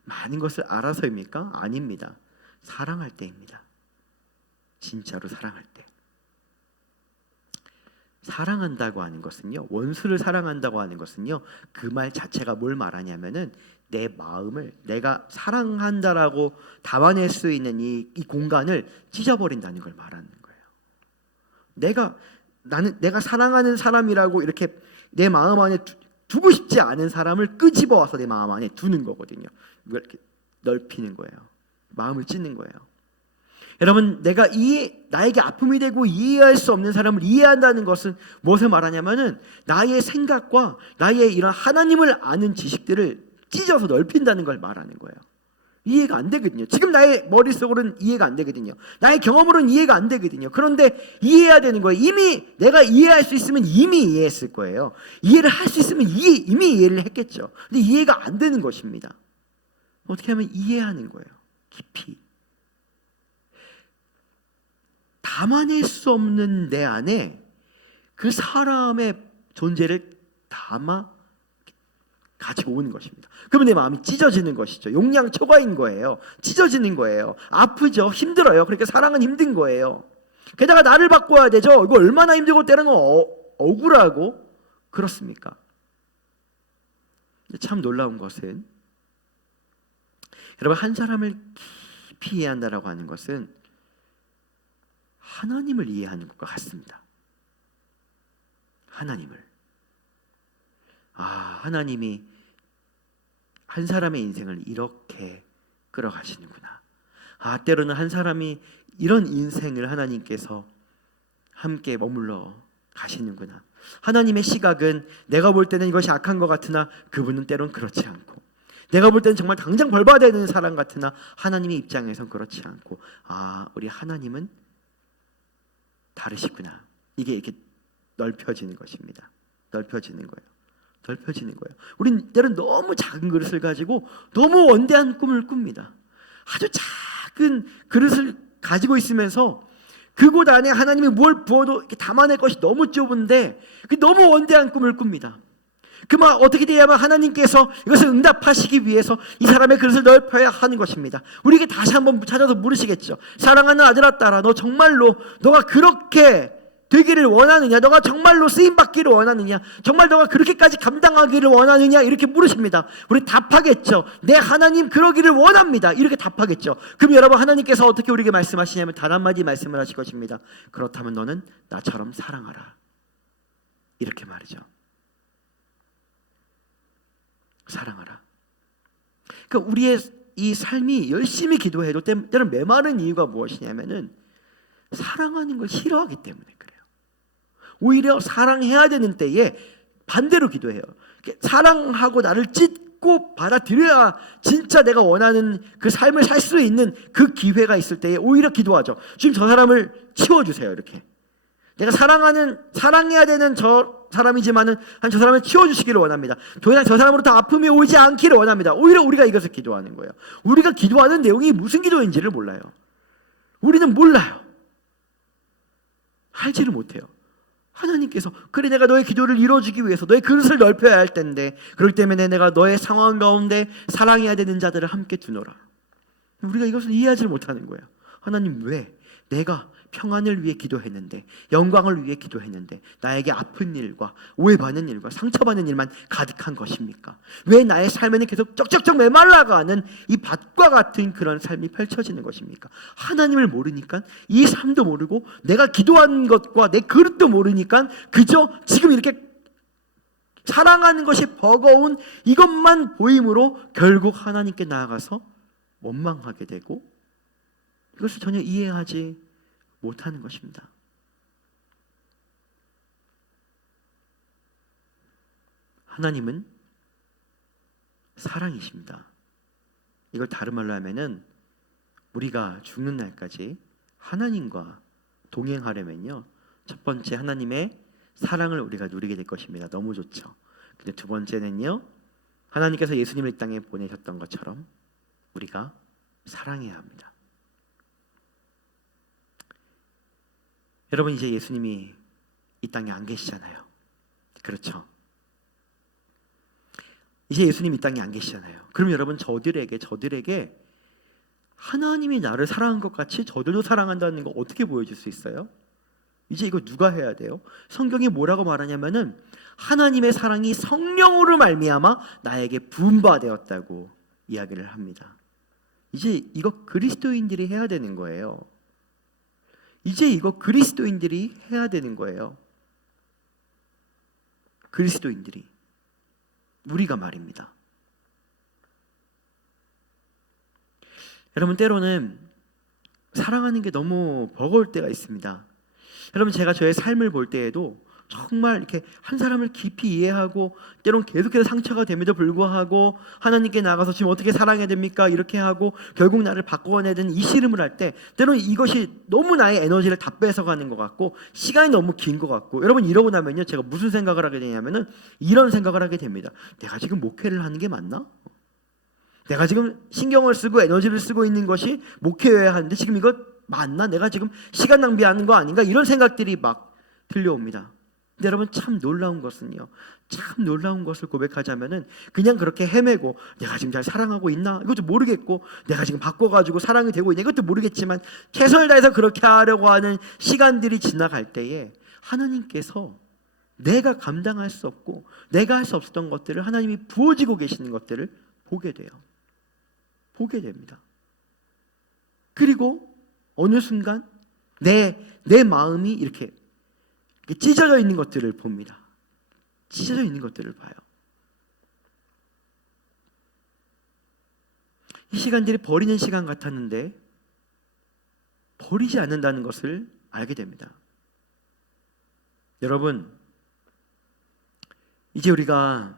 많은 것을 알아서입니까? 아닙니다. 사랑할 때입니다. 진짜로 사랑할 때. 사랑한다고 하는 것은요, 원수를 사랑한다고 하는 것은요, 그 말 자체가 뭘 말하냐면은 내 마음을 내가 사랑한다라고 담아낼 수 있는 이 공간을 찢어버린다는 걸 말하는 거예요. 내가 사랑하는 사람이라고 이렇게 내 마음 안에 두고 싶지 않은 사람을 끄집어 와서 내 마음 안에 두는 거거든요. 이걸 이렇게 넓히는 거예요. 마음을 찢는 거예요. 여러분, 나에게 아픔이 되고 이해할 수 없는 사람을 이해한다는 것은 무엇을 말하냐면은 나의 생각과 나의 이런 하나님을 아는 지식들을 찢어서 넓힌다는 걸 말하는 거예요. 이해가 안 되거든요. 지금 나의 머릿속으로는 이해가 안 되거든요. 나의 경험으로는 이해가 안 되거든요. 그런데 이해해야 되는 거예요. 이미 내가 이해할 수 있으면 이미 이해했을 거예요. 이해를 할 수 있으면 이미 이해를 했겠죠. 근데 이해가 안 되는 것입니다. 어떻게 하면 이해하는 거예요. 깊이. 담아낼 수 없는 내 안에 그 사람의 존재를 담아 가지고 오는 것입니다. 그러면 내 마음이 찢어지는 것이죠. 용량 초과인 거예요. 찢어지는 거예요. 아프죠. 힘들어요. 그러니까 사랑은 힘든 거예요. 게다가 나를 바꿔야 되죠. 이거 얼마나 힘들고 때로는 억울하고 그렇습니까? 참 놀라운 것은 여러분, 한 사람을 깊이 이해한다라고 하는 것은 하나님을 이해하는 것과 같습니다. 하나님을. 하나님이 한 사람의 인생을 이렇게 끌어가시는구나. 때로는 한 사람이 이런 인생을 하나님께서 함께 머물러 가시는구나. 하나님의 시각은 내가 볼 때는 이것이 악한 것 같으나 그분은 때론 그렇지 않고, 내가 볼 때는 정말 당장 벌 받아야 되는 사람 같으나 하나님의 입장에선 그렇지 않고, 우리 하나님은 다르시구나. 이게 이렇게 넓혀지는 것입니다. 넓혀지는 거예요. 우린 때로는 너무 작은 그릇을 가지고 너무 원대한 꿈을 꿉니다. 아주 작은 그릇을 가지고 있으면서 그곳 안에 하나님이 뭘 부어도 이렇게 담아낼 것이 너무 좁은데 너무 원대한 꿈을 꿉니다. 어떻게 돼야만 하나님께서 이것을 응답하시기 위해서 이 사람의 그릇을 넓혀야 하는 것입니다. 우리에게 다시 한번 찾아서 물으시겠죠. 사랑하는 아들아, 딸아, 너 정말로 너가 그렇게 되기를 원하느냐? 너가 정말로 쓰임받기를 원하느냐? 정말 너가 그렇게까지 감당하기를 원하느냐? 이렇게 물으십니다. 우리 답하겠죠. 내 하나님 그러기를 원합니다. 이렇게 답하겠죠. 그럼 여러분, 하나님께서 어떻게 우리에게 말씀하시냐면 단 한마디 말씀을 하실 것입니다. 그렇다면 너는 나처럼 사랑하라. 이렇게 말이죠. 사랑하라. 그러니까 우리의 이 삶이 열심히 기도해도 때로는 메마른 이유가 무엇이냐면은 사랑하는 걸 싫어하기 때문에 그래요. 오히려 사랑해야 되는 때에 반대로 기도해요. 사랑하고 나를 찢고 받아들여야 진짜 내가 원하는 그 삶을 살 수 있는 그 기회가 있을 때에 오히려 기도하죠. 지금 저 사람을 치워주세요. 이렇게 내가 사랑해야 되는 저 사람이지만은 저 사람을 치워주시기를 원합니다. 더 이상 저 사람으로부터 아픔이 오지 않기를 원합니다. 오히려 우리가 이것을 기도하는 거예요. 우리가 기도하는 내용이 무슨 기도인지를 몰라요. 우리는 몰라요. 알지를 못해요. 하나님께서 그래, 내가 너의 기도를 이루어주기 위해서 너의 그릇을 넓혀야 할 텐데, 그렇기 때문에 내가 너의 상황 가운데 사랑해야 되는 자들을 함께 두노라. 우리가 이것을 이해하지 못하는 거예요. 하나님, 왜 내가 평안을 위해 기도했는데, 영광을 위해 기도했는데 나에게 아픈 일과 오해받는 일과 상처받는 일만 가득한 것입니까? 왜 나의 삶에는 계속 쩍쩍쩍 메말라가는 이 밭과 같은 그런 삶이 펼쳐지는 것입니까? 하나님을 모르니까 이 삶도 모르고 내가 기도한 것과 내 그릇도 모르니까 그저 지금 이렇게 사랑하는 것이 버거운 이것만 보임으로 결국 하나님께 나아가서 원망하게 되고 이것을 전혀 이해하지 못하는 것입니다. 하나님은 사랑이십니다. 이걸 다른 말로 하면은 우리가 죽는 날까지 하나님과 동행하려면요, 첫 번째 하나님의 사랑을 우리가 누리게 될 것입니다. 너무 좋죠. 근데 두 번째는요, 하나님께서 예수님을 이 땅에 보내셨던 것처럼 우리가 사랑해야 합니다. 여러분, 이제 예수님이 이 땅에 안 계시잖아요. 그렇죠? 이제 예수님이 이 땅에 안 계시잖아요. 그럼 여러분, 저들에게 하나님이 나를 사랑한 것 같이 저들도 사랑한다는 거 어떻게 보여줄 수 있어요? 이제 이거 누가 해야 돼요? 성경이 뭐라고 말하냐면은 하나님의 사랑이 성령으로 말미암아 나에게 부음받았다고 이야기를 합니다. 이제 이거 그리스도인들이 해야 되는 거예요. 이제 이거 그리스도인들이 해야 되는 거예요. 그리스도인들이. 우리가 말입니다. 여러분, 때로는 사랑하는 게 너무 버거울 때가 있습니다. 여러분, 제가 저의 삶을 볼 때에도 정말 이렇게 한 사람을 깊이 이해하고 때론 계속해서 상처가 됨에도 불구하고 하나님께 나가서 지금 어떻게 사랑해야 됩니까? 이렇게 하고 결국 나를 바꿔내야 되는 이 씨름을 할 때 때론 이것이 너무 나의 에너지를 다 뺏어가는 것 같고 시간이 너무 긴 것 같고, 여러분, 이러고 나면요 제가 무슨 생각을 하게 되냐면은 이런 생각을 하게 됩니다. 내가 지금 목회를 하는 게 맞나? 내가 지금 신경을 쓰고 에너지를 쓰고 있는 것이 목회여야 하는데 지금 이거 맞나? 내가 지금 시간 낭비하는 거 아닌가? 이런 생각들이 막 들려옵니다. 근데 여러분, 참 놀라운 것은요, 참 놀라운 것을 고백하자면은 그냥 그렇게 헤매고 내가 지금 잘 사랑하고 있나? 이것도 모르겠고 내가 지금 바꿔가지고 사랑이 되고 있나? 이것도 모르겠지만 최선을 다해서 그렇게 하려고 하는 시간들이 지나갈 때에 하나님께서 내가 감당할 수 없고 내가 할 수 없었던 것들을 하나님이 부어지고 계시는 것들을 보게 돼요. 보게 됩니다. 그리고 어느 순간 내 마음이 이렇게 찢어져 있는 것들을 봅니다. 찢어져 있는 것들을 봐요. 이 시간들이 버리는 시간 같았는데 버리지 않는다는 것을 알게 됩니다. 여러분, 이제 우리가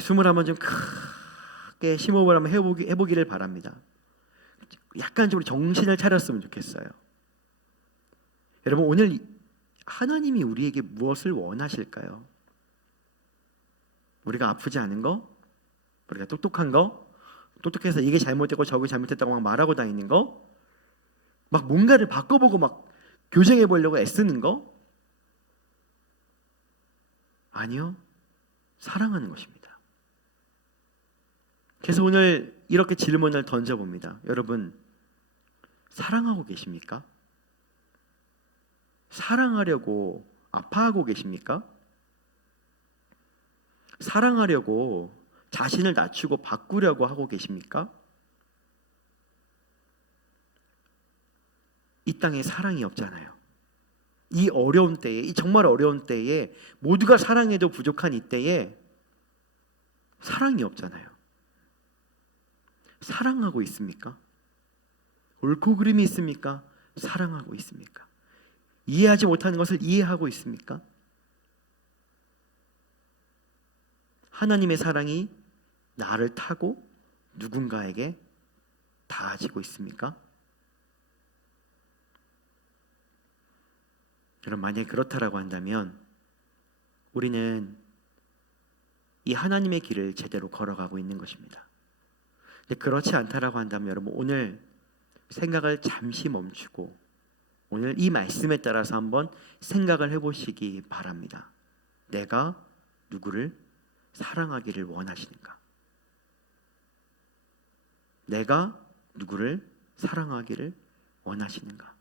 숨을 한번 좀 크게 심호흡을 한번 해보기를 바랍니다. 약간 좀 정신을 차렸으면 좋겠어요. 여러분, 오늘 하나님이 우리에게 무엇을 원하실까요? 우리가 아프지 않은 거? 우리가 똑똑한 거? 똑똑해서 이게 잘못됐고 저게 잘못됐다고 막 말하고 다니는 거? 막 뭔가를 바꿔보고 막 교정해 보려고 애쓰는 거? 아니요. 사랑하는 것입니다. 그래서 오늘 이렇게 질문을 던져봅니다. 여러분, 사랑하고 계십니까? 사랑하려고 아파하고 계십니까? 사랑하려고 자신을 낮추고 바꾸려고 하고 계십니까? 이 땅에 사랑이 없잖아요. 이 어려운 때에, 이 정말 어려운 때에, 모두가 사랑해도 부족한 이때에 사랑이 없잖아요. 사랑하고 있습니까? 옳고 그름이 있습니까? 사랑하고 있습니까? 이해하지 못하는 것을 이해하고 있습니까? 하나님의 사랑이 나를 타고 누군가에게 닿아지고 있습니까? 여러분, 만약에 그렇다라고 한다면 우리는 이 하나님의 길을 제대로 걸어가고 있는 것입니다. 근데 그렇지 않다라고 한다면 여러분, 오늘 생각을 잠시 멈추고 오늘 이 말씀에 따라서 한번 생각을 해보시기 바랍니다. 내가 누구를 사랑하기를 원하시는가? 내가 누구를 사랑하기를 원하시는가?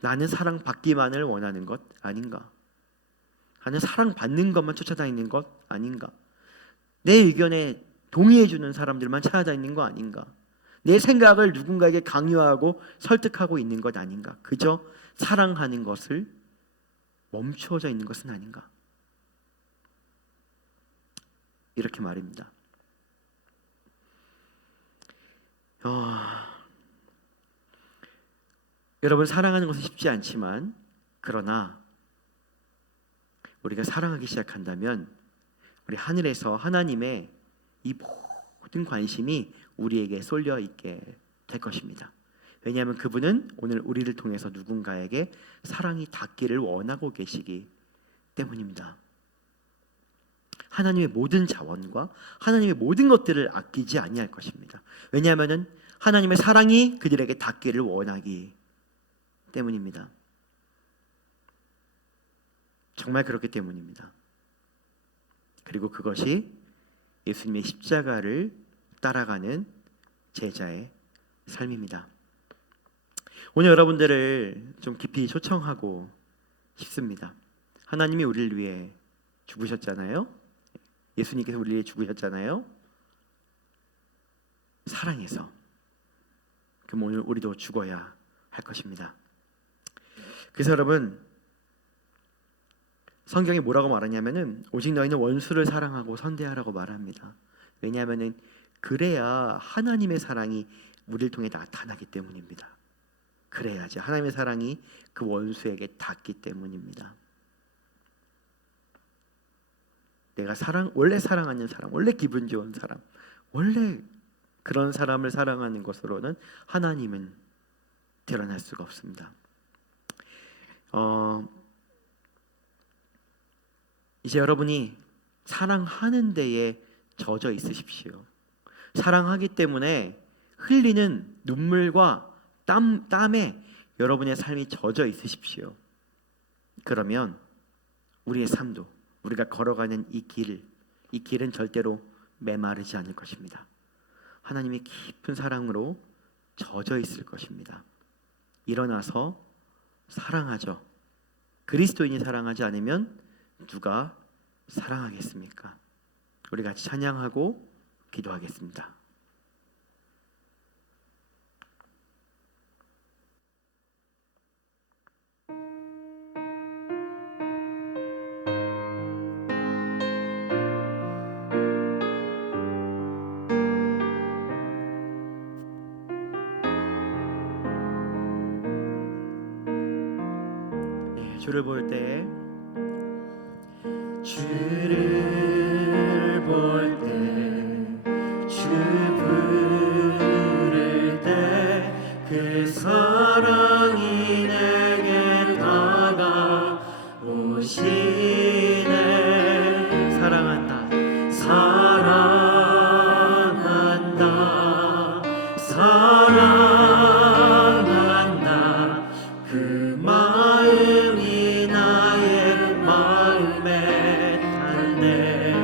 나는 사랑받기만을 원하는 것 아닌가? 나는 사랑받는 것만 쫓아다니는 것 아닌가? 내 의견에 동의해주는 사람들만 찾아다니는 거 아닌가? 내 생각을 누군가에게 강요하고 설득하고 있는 것 아닌가? 그저 사랑하는 것을 멈추어져 있는 것은 아닌가? 이렇게 말입니다. 여러분, 사랑하는 것은 쉽지 않지만 그러나 우리가 사랑하기 시작한다면 우리 하늘에서 하나님의 이 모든 관심이 우리에게 쏠려 있게 될 것입니다. 왜냐하면 그분은 오늘 우리를 통해서 누군가에게 사랑이 닿기를 원하고 계시기 때문입니다. 하나님의 모든 자원과 하나님의 모든 것들을 아끼지 아니할 것입니다. 왜냐하면 하나님의 사랑이 그들에게 닿기를 원하기 때문입니다. 정말 그렇기 때문입니다. 그리고 그것이 예수님의 십자가를 따라가는 제자의 삶입니다. 오늘 여러분들을 좀 깊이 초청하고 싶습니다. 하나님이 우리를 위해 죽으셨잖아요. 예수님께서 우리를 위해 죽으셨잖아요. 사랑해서. 그럼 오늘 우리도 죽어야 할 것입니다. 그래서 여러분, 성경이 뭐라고 말하냐면은 오직 너희는 원수를 사랑하고 선대하라고 말합니다. 왜냐하면은 그래야 하나님의 사랑이 우리를 통해 나타나기 때문입니다. 그래야지 하나님의 사랑이 그 원수에게 닿기 때문입니다. 내가 원래 사랑하는 사람, 원래 기분 좋은 사람, 원래 그런 사람을 사랑하는 것으로는 하나님은 드러날 수가 없습니다. 이제 여러분이 사랑하는 데에 젖어 있으십시오. 사랑하기 때문에 흘리는 눈물과 땀에 여러분의 삶이 젖어 있으십시오. 그러면 우리의 삶도, 우리가 걸어가는 이 길은 절대로 메마르지 않을 것입니다. 하나님의 깊은 사랑으로 젖어 있을 것입니다. 일어나서 사랑하죠. 그리스도인이 사랑하지 않으면 누가 사랑하겠습니까? 우리 같이 찬양하고 기도하겠습니다. 주를 볼 때, 주를 볼 때, 주 부를 때 그 사랑이 내게 다가오시네. 사랑한다, 사랑한다, 사랑한다. 그 마음이 나의 마음에 닿네.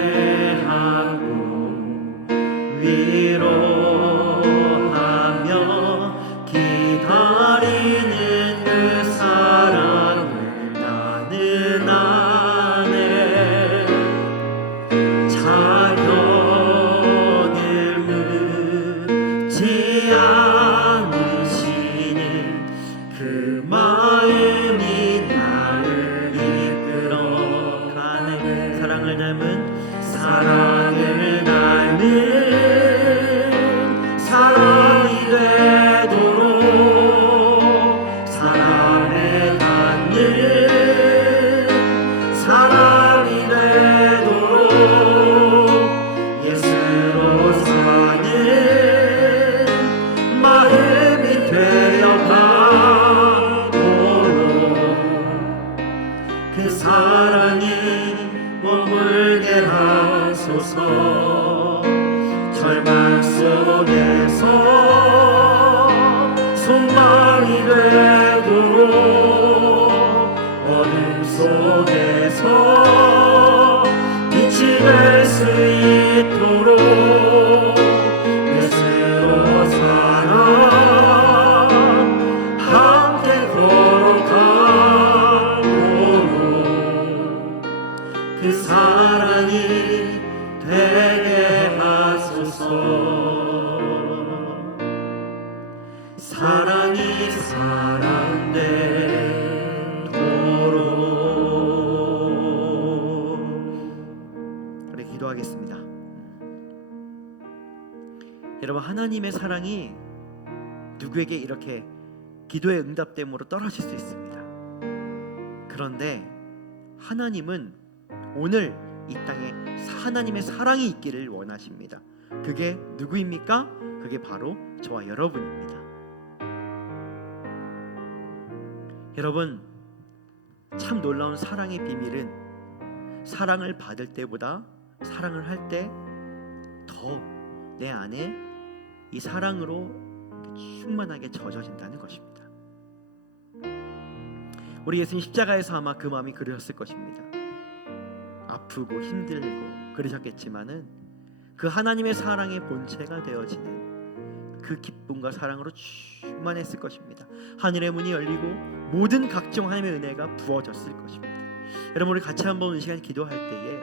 이해하고 위로하며 기다리는 그 사랑을 나는 아네. 자격을 묻지 않으시는 그 마음이 나를 이끌어가네. 사랑을 닮은 사랑이 되도록 사랑에 닿는 사랑이 되도록 예수로 사는 마음이 되어가도록 그 사랑이 머물게 하소서. 절망 속에서 소망이 되도록 어둠 속에서 빛이 될 수 있도록 예수로 살아 함께 걸어가도록 그 사랑이 되게 하소서. 사랑이 사랑되도록. 우리 기도하겠습니다. 여러분, 하나님의 사랑이 누구에게 이렇게 기도의 응답됨으로 떨어질 수 있습니다. 그런데 하나님은 오늘 이 땅에 하나님의 사랑이 있기를 원하십니다. 그게 누구입니까? 그게 바로 저와 여러분입니다. 여러분, 참 놀라운 사랑의 비밀은 사랑을 받을 때보다 사랑을 할 때 더 내 안에 이 사랑으로 충만하게 젖어진다는 것입니다. 우리 예수님 십자가에서 아마 그 마음이 그러셨을 것입니다. 아프고 힘들고 그러셨겠지만은 그 하나님의 사랑의 본체가 되어지는 그 기쁨과 사랑으로 충만했을 것입니다. 하늘의 문이 열리고 모든 각종 하나님의 은혜가 부어졌을 것입니다. 여러분, 우리 같이 한번 이 시간 기도할 때에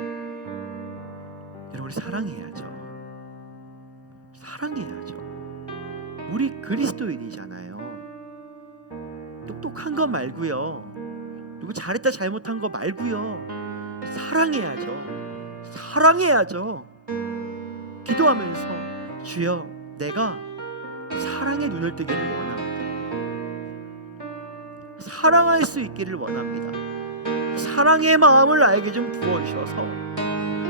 여러분, 우리 사랑해야죠. 사랑해야죠. 우리 그리스도인이잖아요. 똑똑한 거 말고요, 누구 잘했다 잘못한 거 말고요, 사랑해야죠. 기도하면서 주여, 내가 사랑의 눈을 뜨기를 원합니다. 사랑할 수 있기를 원합니다. 사랑의 마음을 나에게 좀 부어주셔서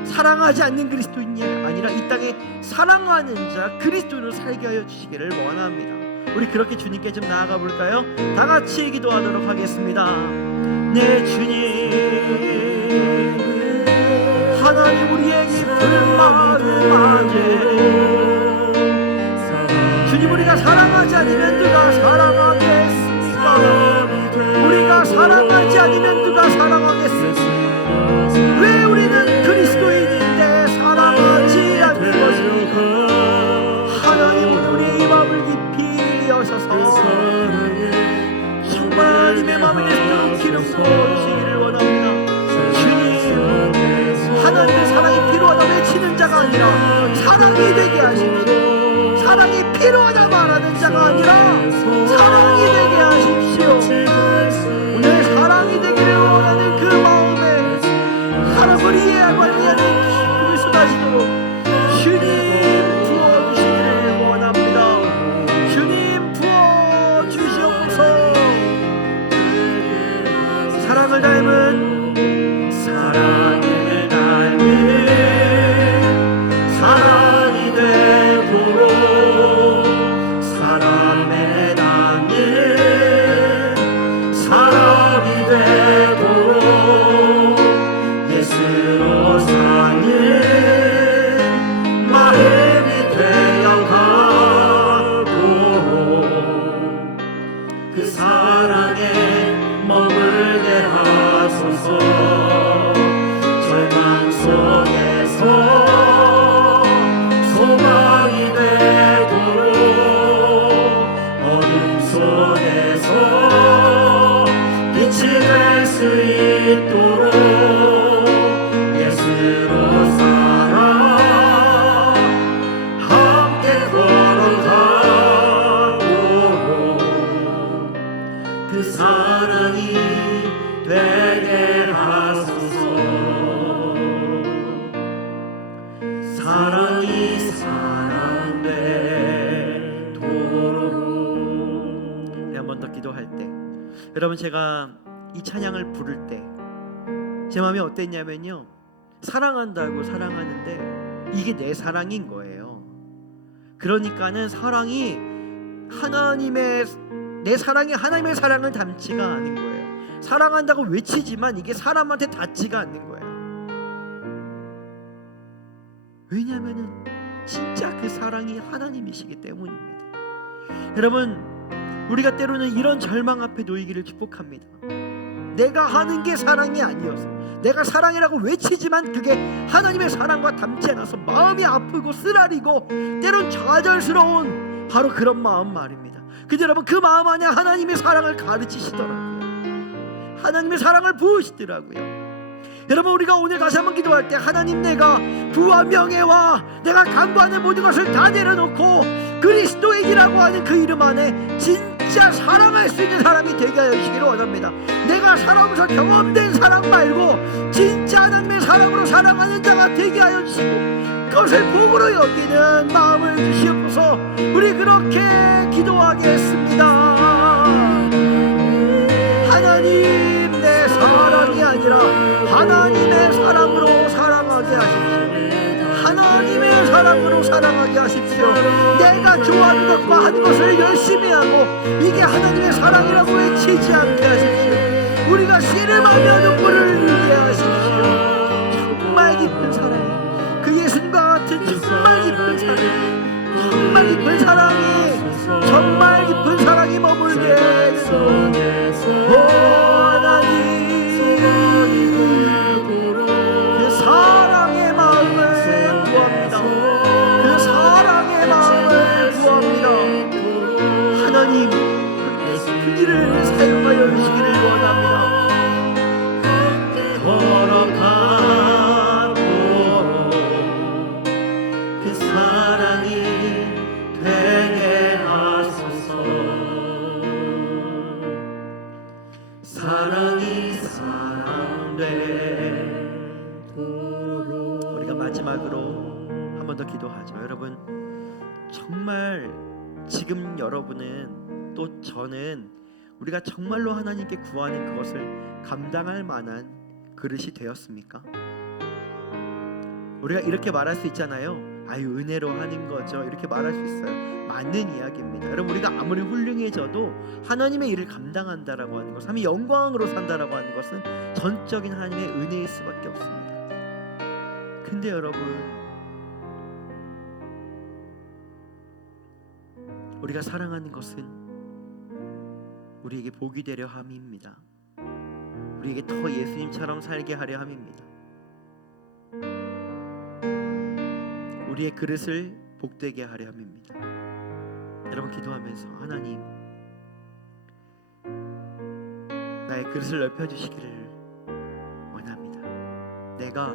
사랑하지 않는 그리스도인이 아니라 이 땅에 사랑하는 자 그리스도인으로 살게 하여 주시기를 원합니다. 우리 그렇게 주님께 좀 나아가 볼까요? 다 같이 기도하도록 하겠습니다. 네 주님, 하나님 우리의 깊은 마음 안에 주님, 우리가 사랑하지 않으면 누가 사랑하겠습니까? 우리가 사랑하지 않으면 누가 사랑하겠습니까? 왜 우리는 그리스도인인데 사랑하지 않는 것입니까? 하나님, 우리 마음을 깊이 여셔서 정말 하나님의 마음에 내도록 기름 부어주시기를 원합니다. 주님, 하나님의 사랑이 필요하다 외치는 자가 아니라 사랑이 되게 하십시오. 사랑이 필요하다 말하는 자가 아니라 사랑이 되게 하십시오. 오늘 사랑이 되기를 원하는 그 마음에 하나님을 이해하고 알리는 기쁨을 쏟아지도록 주님 부어주시기를 원합니다. 주님 부어주시옵소서. 사랑을 닮은 사랑이 되도록 사랑에 닿는 사랑이 되도록 예수로 사는 마음이 되어가도록 그 사랑에 머물게 하소서. 절망 속에서 소망이 되도록 어둠 속에서 빛이 될 수 있도록 예수로 살아 함께 걸어가도록 그 사랑이 되게 하소서. 사랑이 사랑되도록. 우리 한 번 더 기도할 때, 여러분, 제가 이 찬양을 부를 때 제 마음이 어땠냐면요, 사랑한다고 사랑하는데 이게 내 사랑인 거예요. 그러니까는 사랑이 내 사랑이 하나님의 사랑을 닮지가 않은 거예요. 사랑한다고 외치지만 이게 사람한테 닿지가 않는 거예요. 왜냐하면은 진짜 그 사랑이 하나님이시기 때문입니다. 여러분, 우리가 때로는 이런 절망 앞에 놓이기를 축복합니다. 내가 하는 게 사랑이 아니어서, 내가 사랑이라고 외치지만 그게 하나님의 사랑과 닮지 않아서 마음이 아프고 쓰라리고 때론 좌절스러운 바로 그런 마음 말입니다. 근데 여러분, 그 마음 안에 하나님의 사랑을 가르치시더라고요. 하나님의 사랑을 부으시더라고요. 여러분, 우리가 오늘 다시 한번 기도할 때 하나님, 내가 부와 명예와 내가 간구하는 모든 것을 다 내려놓고 그리스도인이라고 하는 그 이름 안에 진짜 사랑할 수 있는 사람이 되게 하여 주시기를 원합니다. 내가 살아오면서 경험된 사랑 말고 진짜 하나님의 사랑으로 사랑하는 자가 되게 하여 주시고 그것을 복으로 여기는 마음을 주시옵소서. 우리 그렇게 기도하겠습니다. 하나님, 내 사랑이 아니라 하나님의 사랑으로 사랑하게 하십시오. 하나님의 사랑으로 사랑하게 하십시오. 내가 좋아하는 것과 하는 것을 열심히 하고 이게 하나님의 사랑이라고 외치지 않게 하십시오. 우리가 씨름하며 눈물을 흘리게 하십시오. 정말 깊은 사랑, 그 예수님과 같은 정말 깊은 사랑, 정말 깊은 사랑이, 정말 깊은 사랑이 머물게 해주소서. 하나님, 그 사랑의 마음을 구합니다. 그 사랑의 마음을 구합니다. 하나님, 그 일을 사용하여 주시기를 원합니다. 위해서도 기도하죠. 여러분, 정말 지금 여러분은 또 저는 우리가 정말로 하나님께 구하는 그것을 감당할 만한 그릇이 되었습니까? 우리가 이렇게 말할 수 있잖아요. 아유, 은혜로 하는 거죠. 이렇게 말할 수 있어요. 맞는 이야기입니다. 여러분, 우리가 아무리 훌륭해져도 하나님의 일을 감당한다라고 하는 것, 하나님의 영광으로 산다라고 하는 것은 전적인 하나님의 은혜일 수밖에 없습니다. 근데 여러분, 우리가 사랑하는 것은 우리에게 복이 되려 함입니다. 우리에게 더 예수님처럼 살게 하려 함입니다. 우리의 그릇을 복되게 하려 함입니다. 여러분, 기도하면서 하나님, 나의 그릇을 넓혀주시기를 원합니다. 내가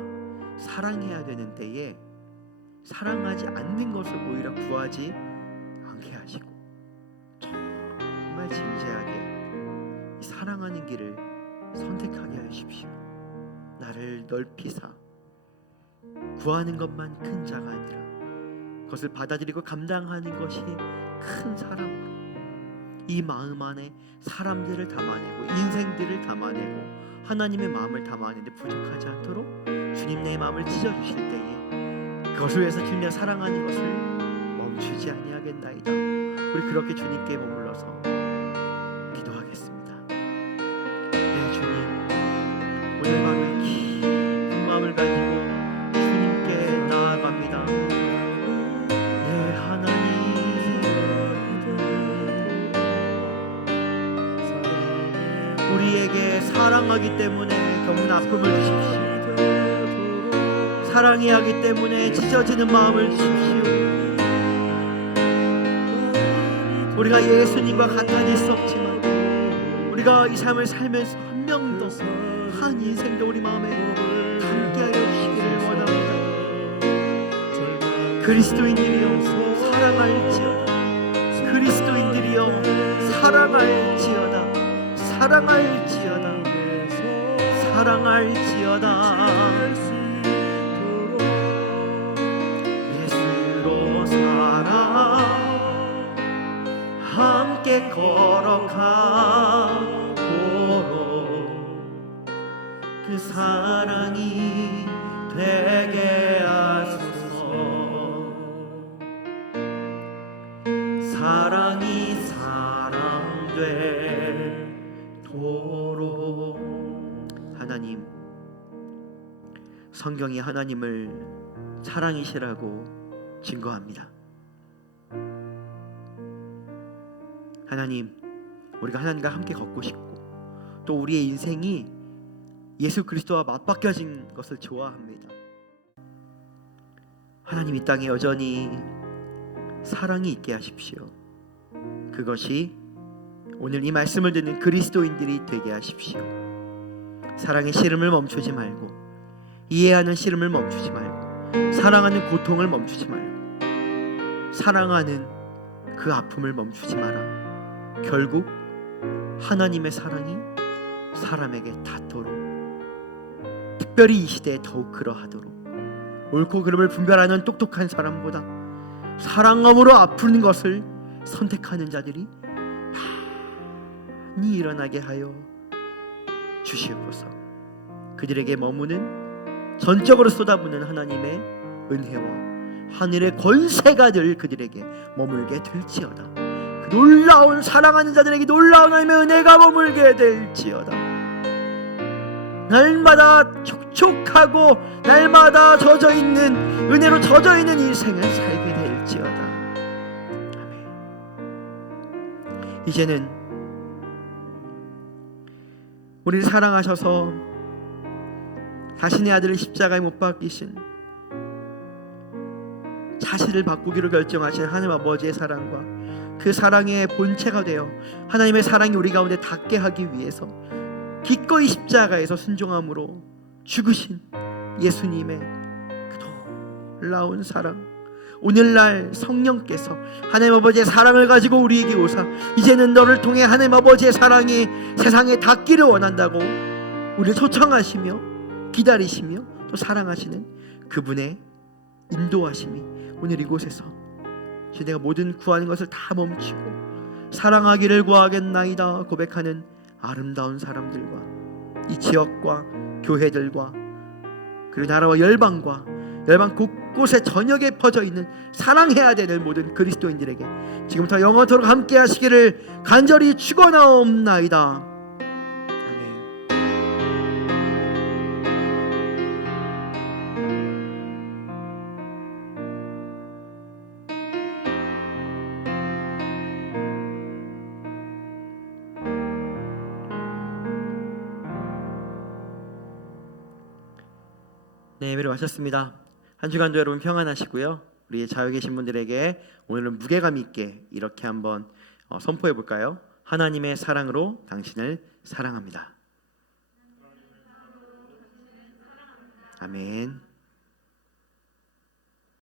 사랑해야 되는 때에 사랑하지 않는 것을 오히려 구하지 않게 하시고 정말 진지하게 이 사랑하는 길을 선택하게 하십시오. 나를 넓히사 구하는 것만 큰 자가 아니라 그것을 받아들이고 감당하는 것이 큰 사랑, 이 마음 안에 사람들을 담아내고 인생들을 담아내고 하나님의 마음을 담아내는데 부족하지 않도록 주님 내 마음을 찢어주실 때에 그것을 위해서 주님을 사랑하는 것을 멈추지 아니하겠나이다. 우리 그렇게 주님께 머물러서 기도하겠습니다. 네, 주님, 오늘 밤에 깊은 마음을 가지고 주님께 나아갑니다. 네, 하나님, 우리에게 사랑하기 때문에 겪는 아픔을 주십시오. 사랑해야 하기 때문에 찢어지는 마음을 주십시오. 우리가 예수님과 같아질 수 없지만 우리가 이 삶을 살면서 한 명도 한 인생도 우리 마음에 담게 하여 주시기를 원합니다. 그리스도인들이여 사랑할지어다. 그리스도인들이여 사랑할지어다. 사랑할지어다. 사랑할지어다. 예수로 살아 함께 걸어가도록 그 사랑이 되게 하소서. 사랑이 사랑되도록. 하나님, 성경이 하나님을 사랑이시라고 증거합니다. 하나님, 우리가 하나님과 함께 걷고 싶고 또 우리의 인생이 예수 그리스도와 맞바뀌어진 것을 좋아합니다. 하나님, 이 땅에 여전히 사랑이 있게 하십시오. 그것이 오늘 이 말씀을 듣는 그리스도인들이 되게 하십시오. 사랑의 씨름을 멈추지 말고, 이해하는 씨름을 멈추지 말고, 사랑하는 고통을 멈추지 말고, 사랑하는 그 아픔을 멈추지 마라. 결국 하나님의 사랑이 사람에게 닿도록, 특별히 이 시대에 더욱 그러하도록, 옳고 그름을 분별하는 똑똑한 사람보다 사랑함으로 아픈 것을 선택하는 자들이 많이 일어나게 하여 주시옵소서. 그들에게 머무는, 전적으로 쏟아부는 하나님의 은혜와 하늘의 권세가 늘 그들에게 머물게 될지어다. 그 놀라운 사랑하는 자들에게 놀라운 하나님의 은혜가 머물게 될지어다. 날마다 촉촉하고 날마다 젖어있는, 은혜로 젖어있는 인생을 살게 될지어다. 아멘. 이제는 우리를 사랑하셔서 자신의 아들을 십자가에 못 박히신, 자신을 바꾸기로 결정하신 하나님 아버지의 사랑과 그 사랑의 본체가 되어 하나님의 사랑이 우리 가운데 닿게 하기 위해서 기꺼이 십자가에서 순종함으로 죽으신 예수님의 그 놀라운 사랑, 오늘날 성령께서 하나님 아버지의 사랑을 가지고 우리에게 오사 이제는 너를 통해 하나님 아버지의 사랑이 세상에 닿기를 원한다고 우리를 초청하시며 기다리시며 또 사랑하시는 그분의 인도하심이 오늘 이곳에서 주님, 내가 모든 구하는 것을 다 멈추고 사랑하기를 구하겠나이다 고백하는 아름다운 사람들과 이 지역과 교회들과 그리고 나라와 열방 곳곳에 저녁에 퍼져 있는 사랑해야 될 모든 그리스도인들에게 지금부터 영원토록 함께 하시기를 간절히 축원하옵나이다. 네, 예배를 마쳤습니다. 한 주간도 여러분 평안하시고요. 우리 자유 계신 분들에게 오늘은 무게감 있게 이렇게 한번 선포해 볼까요? 하나님의 사랑으로 당신을 사랑합니다. 아멘.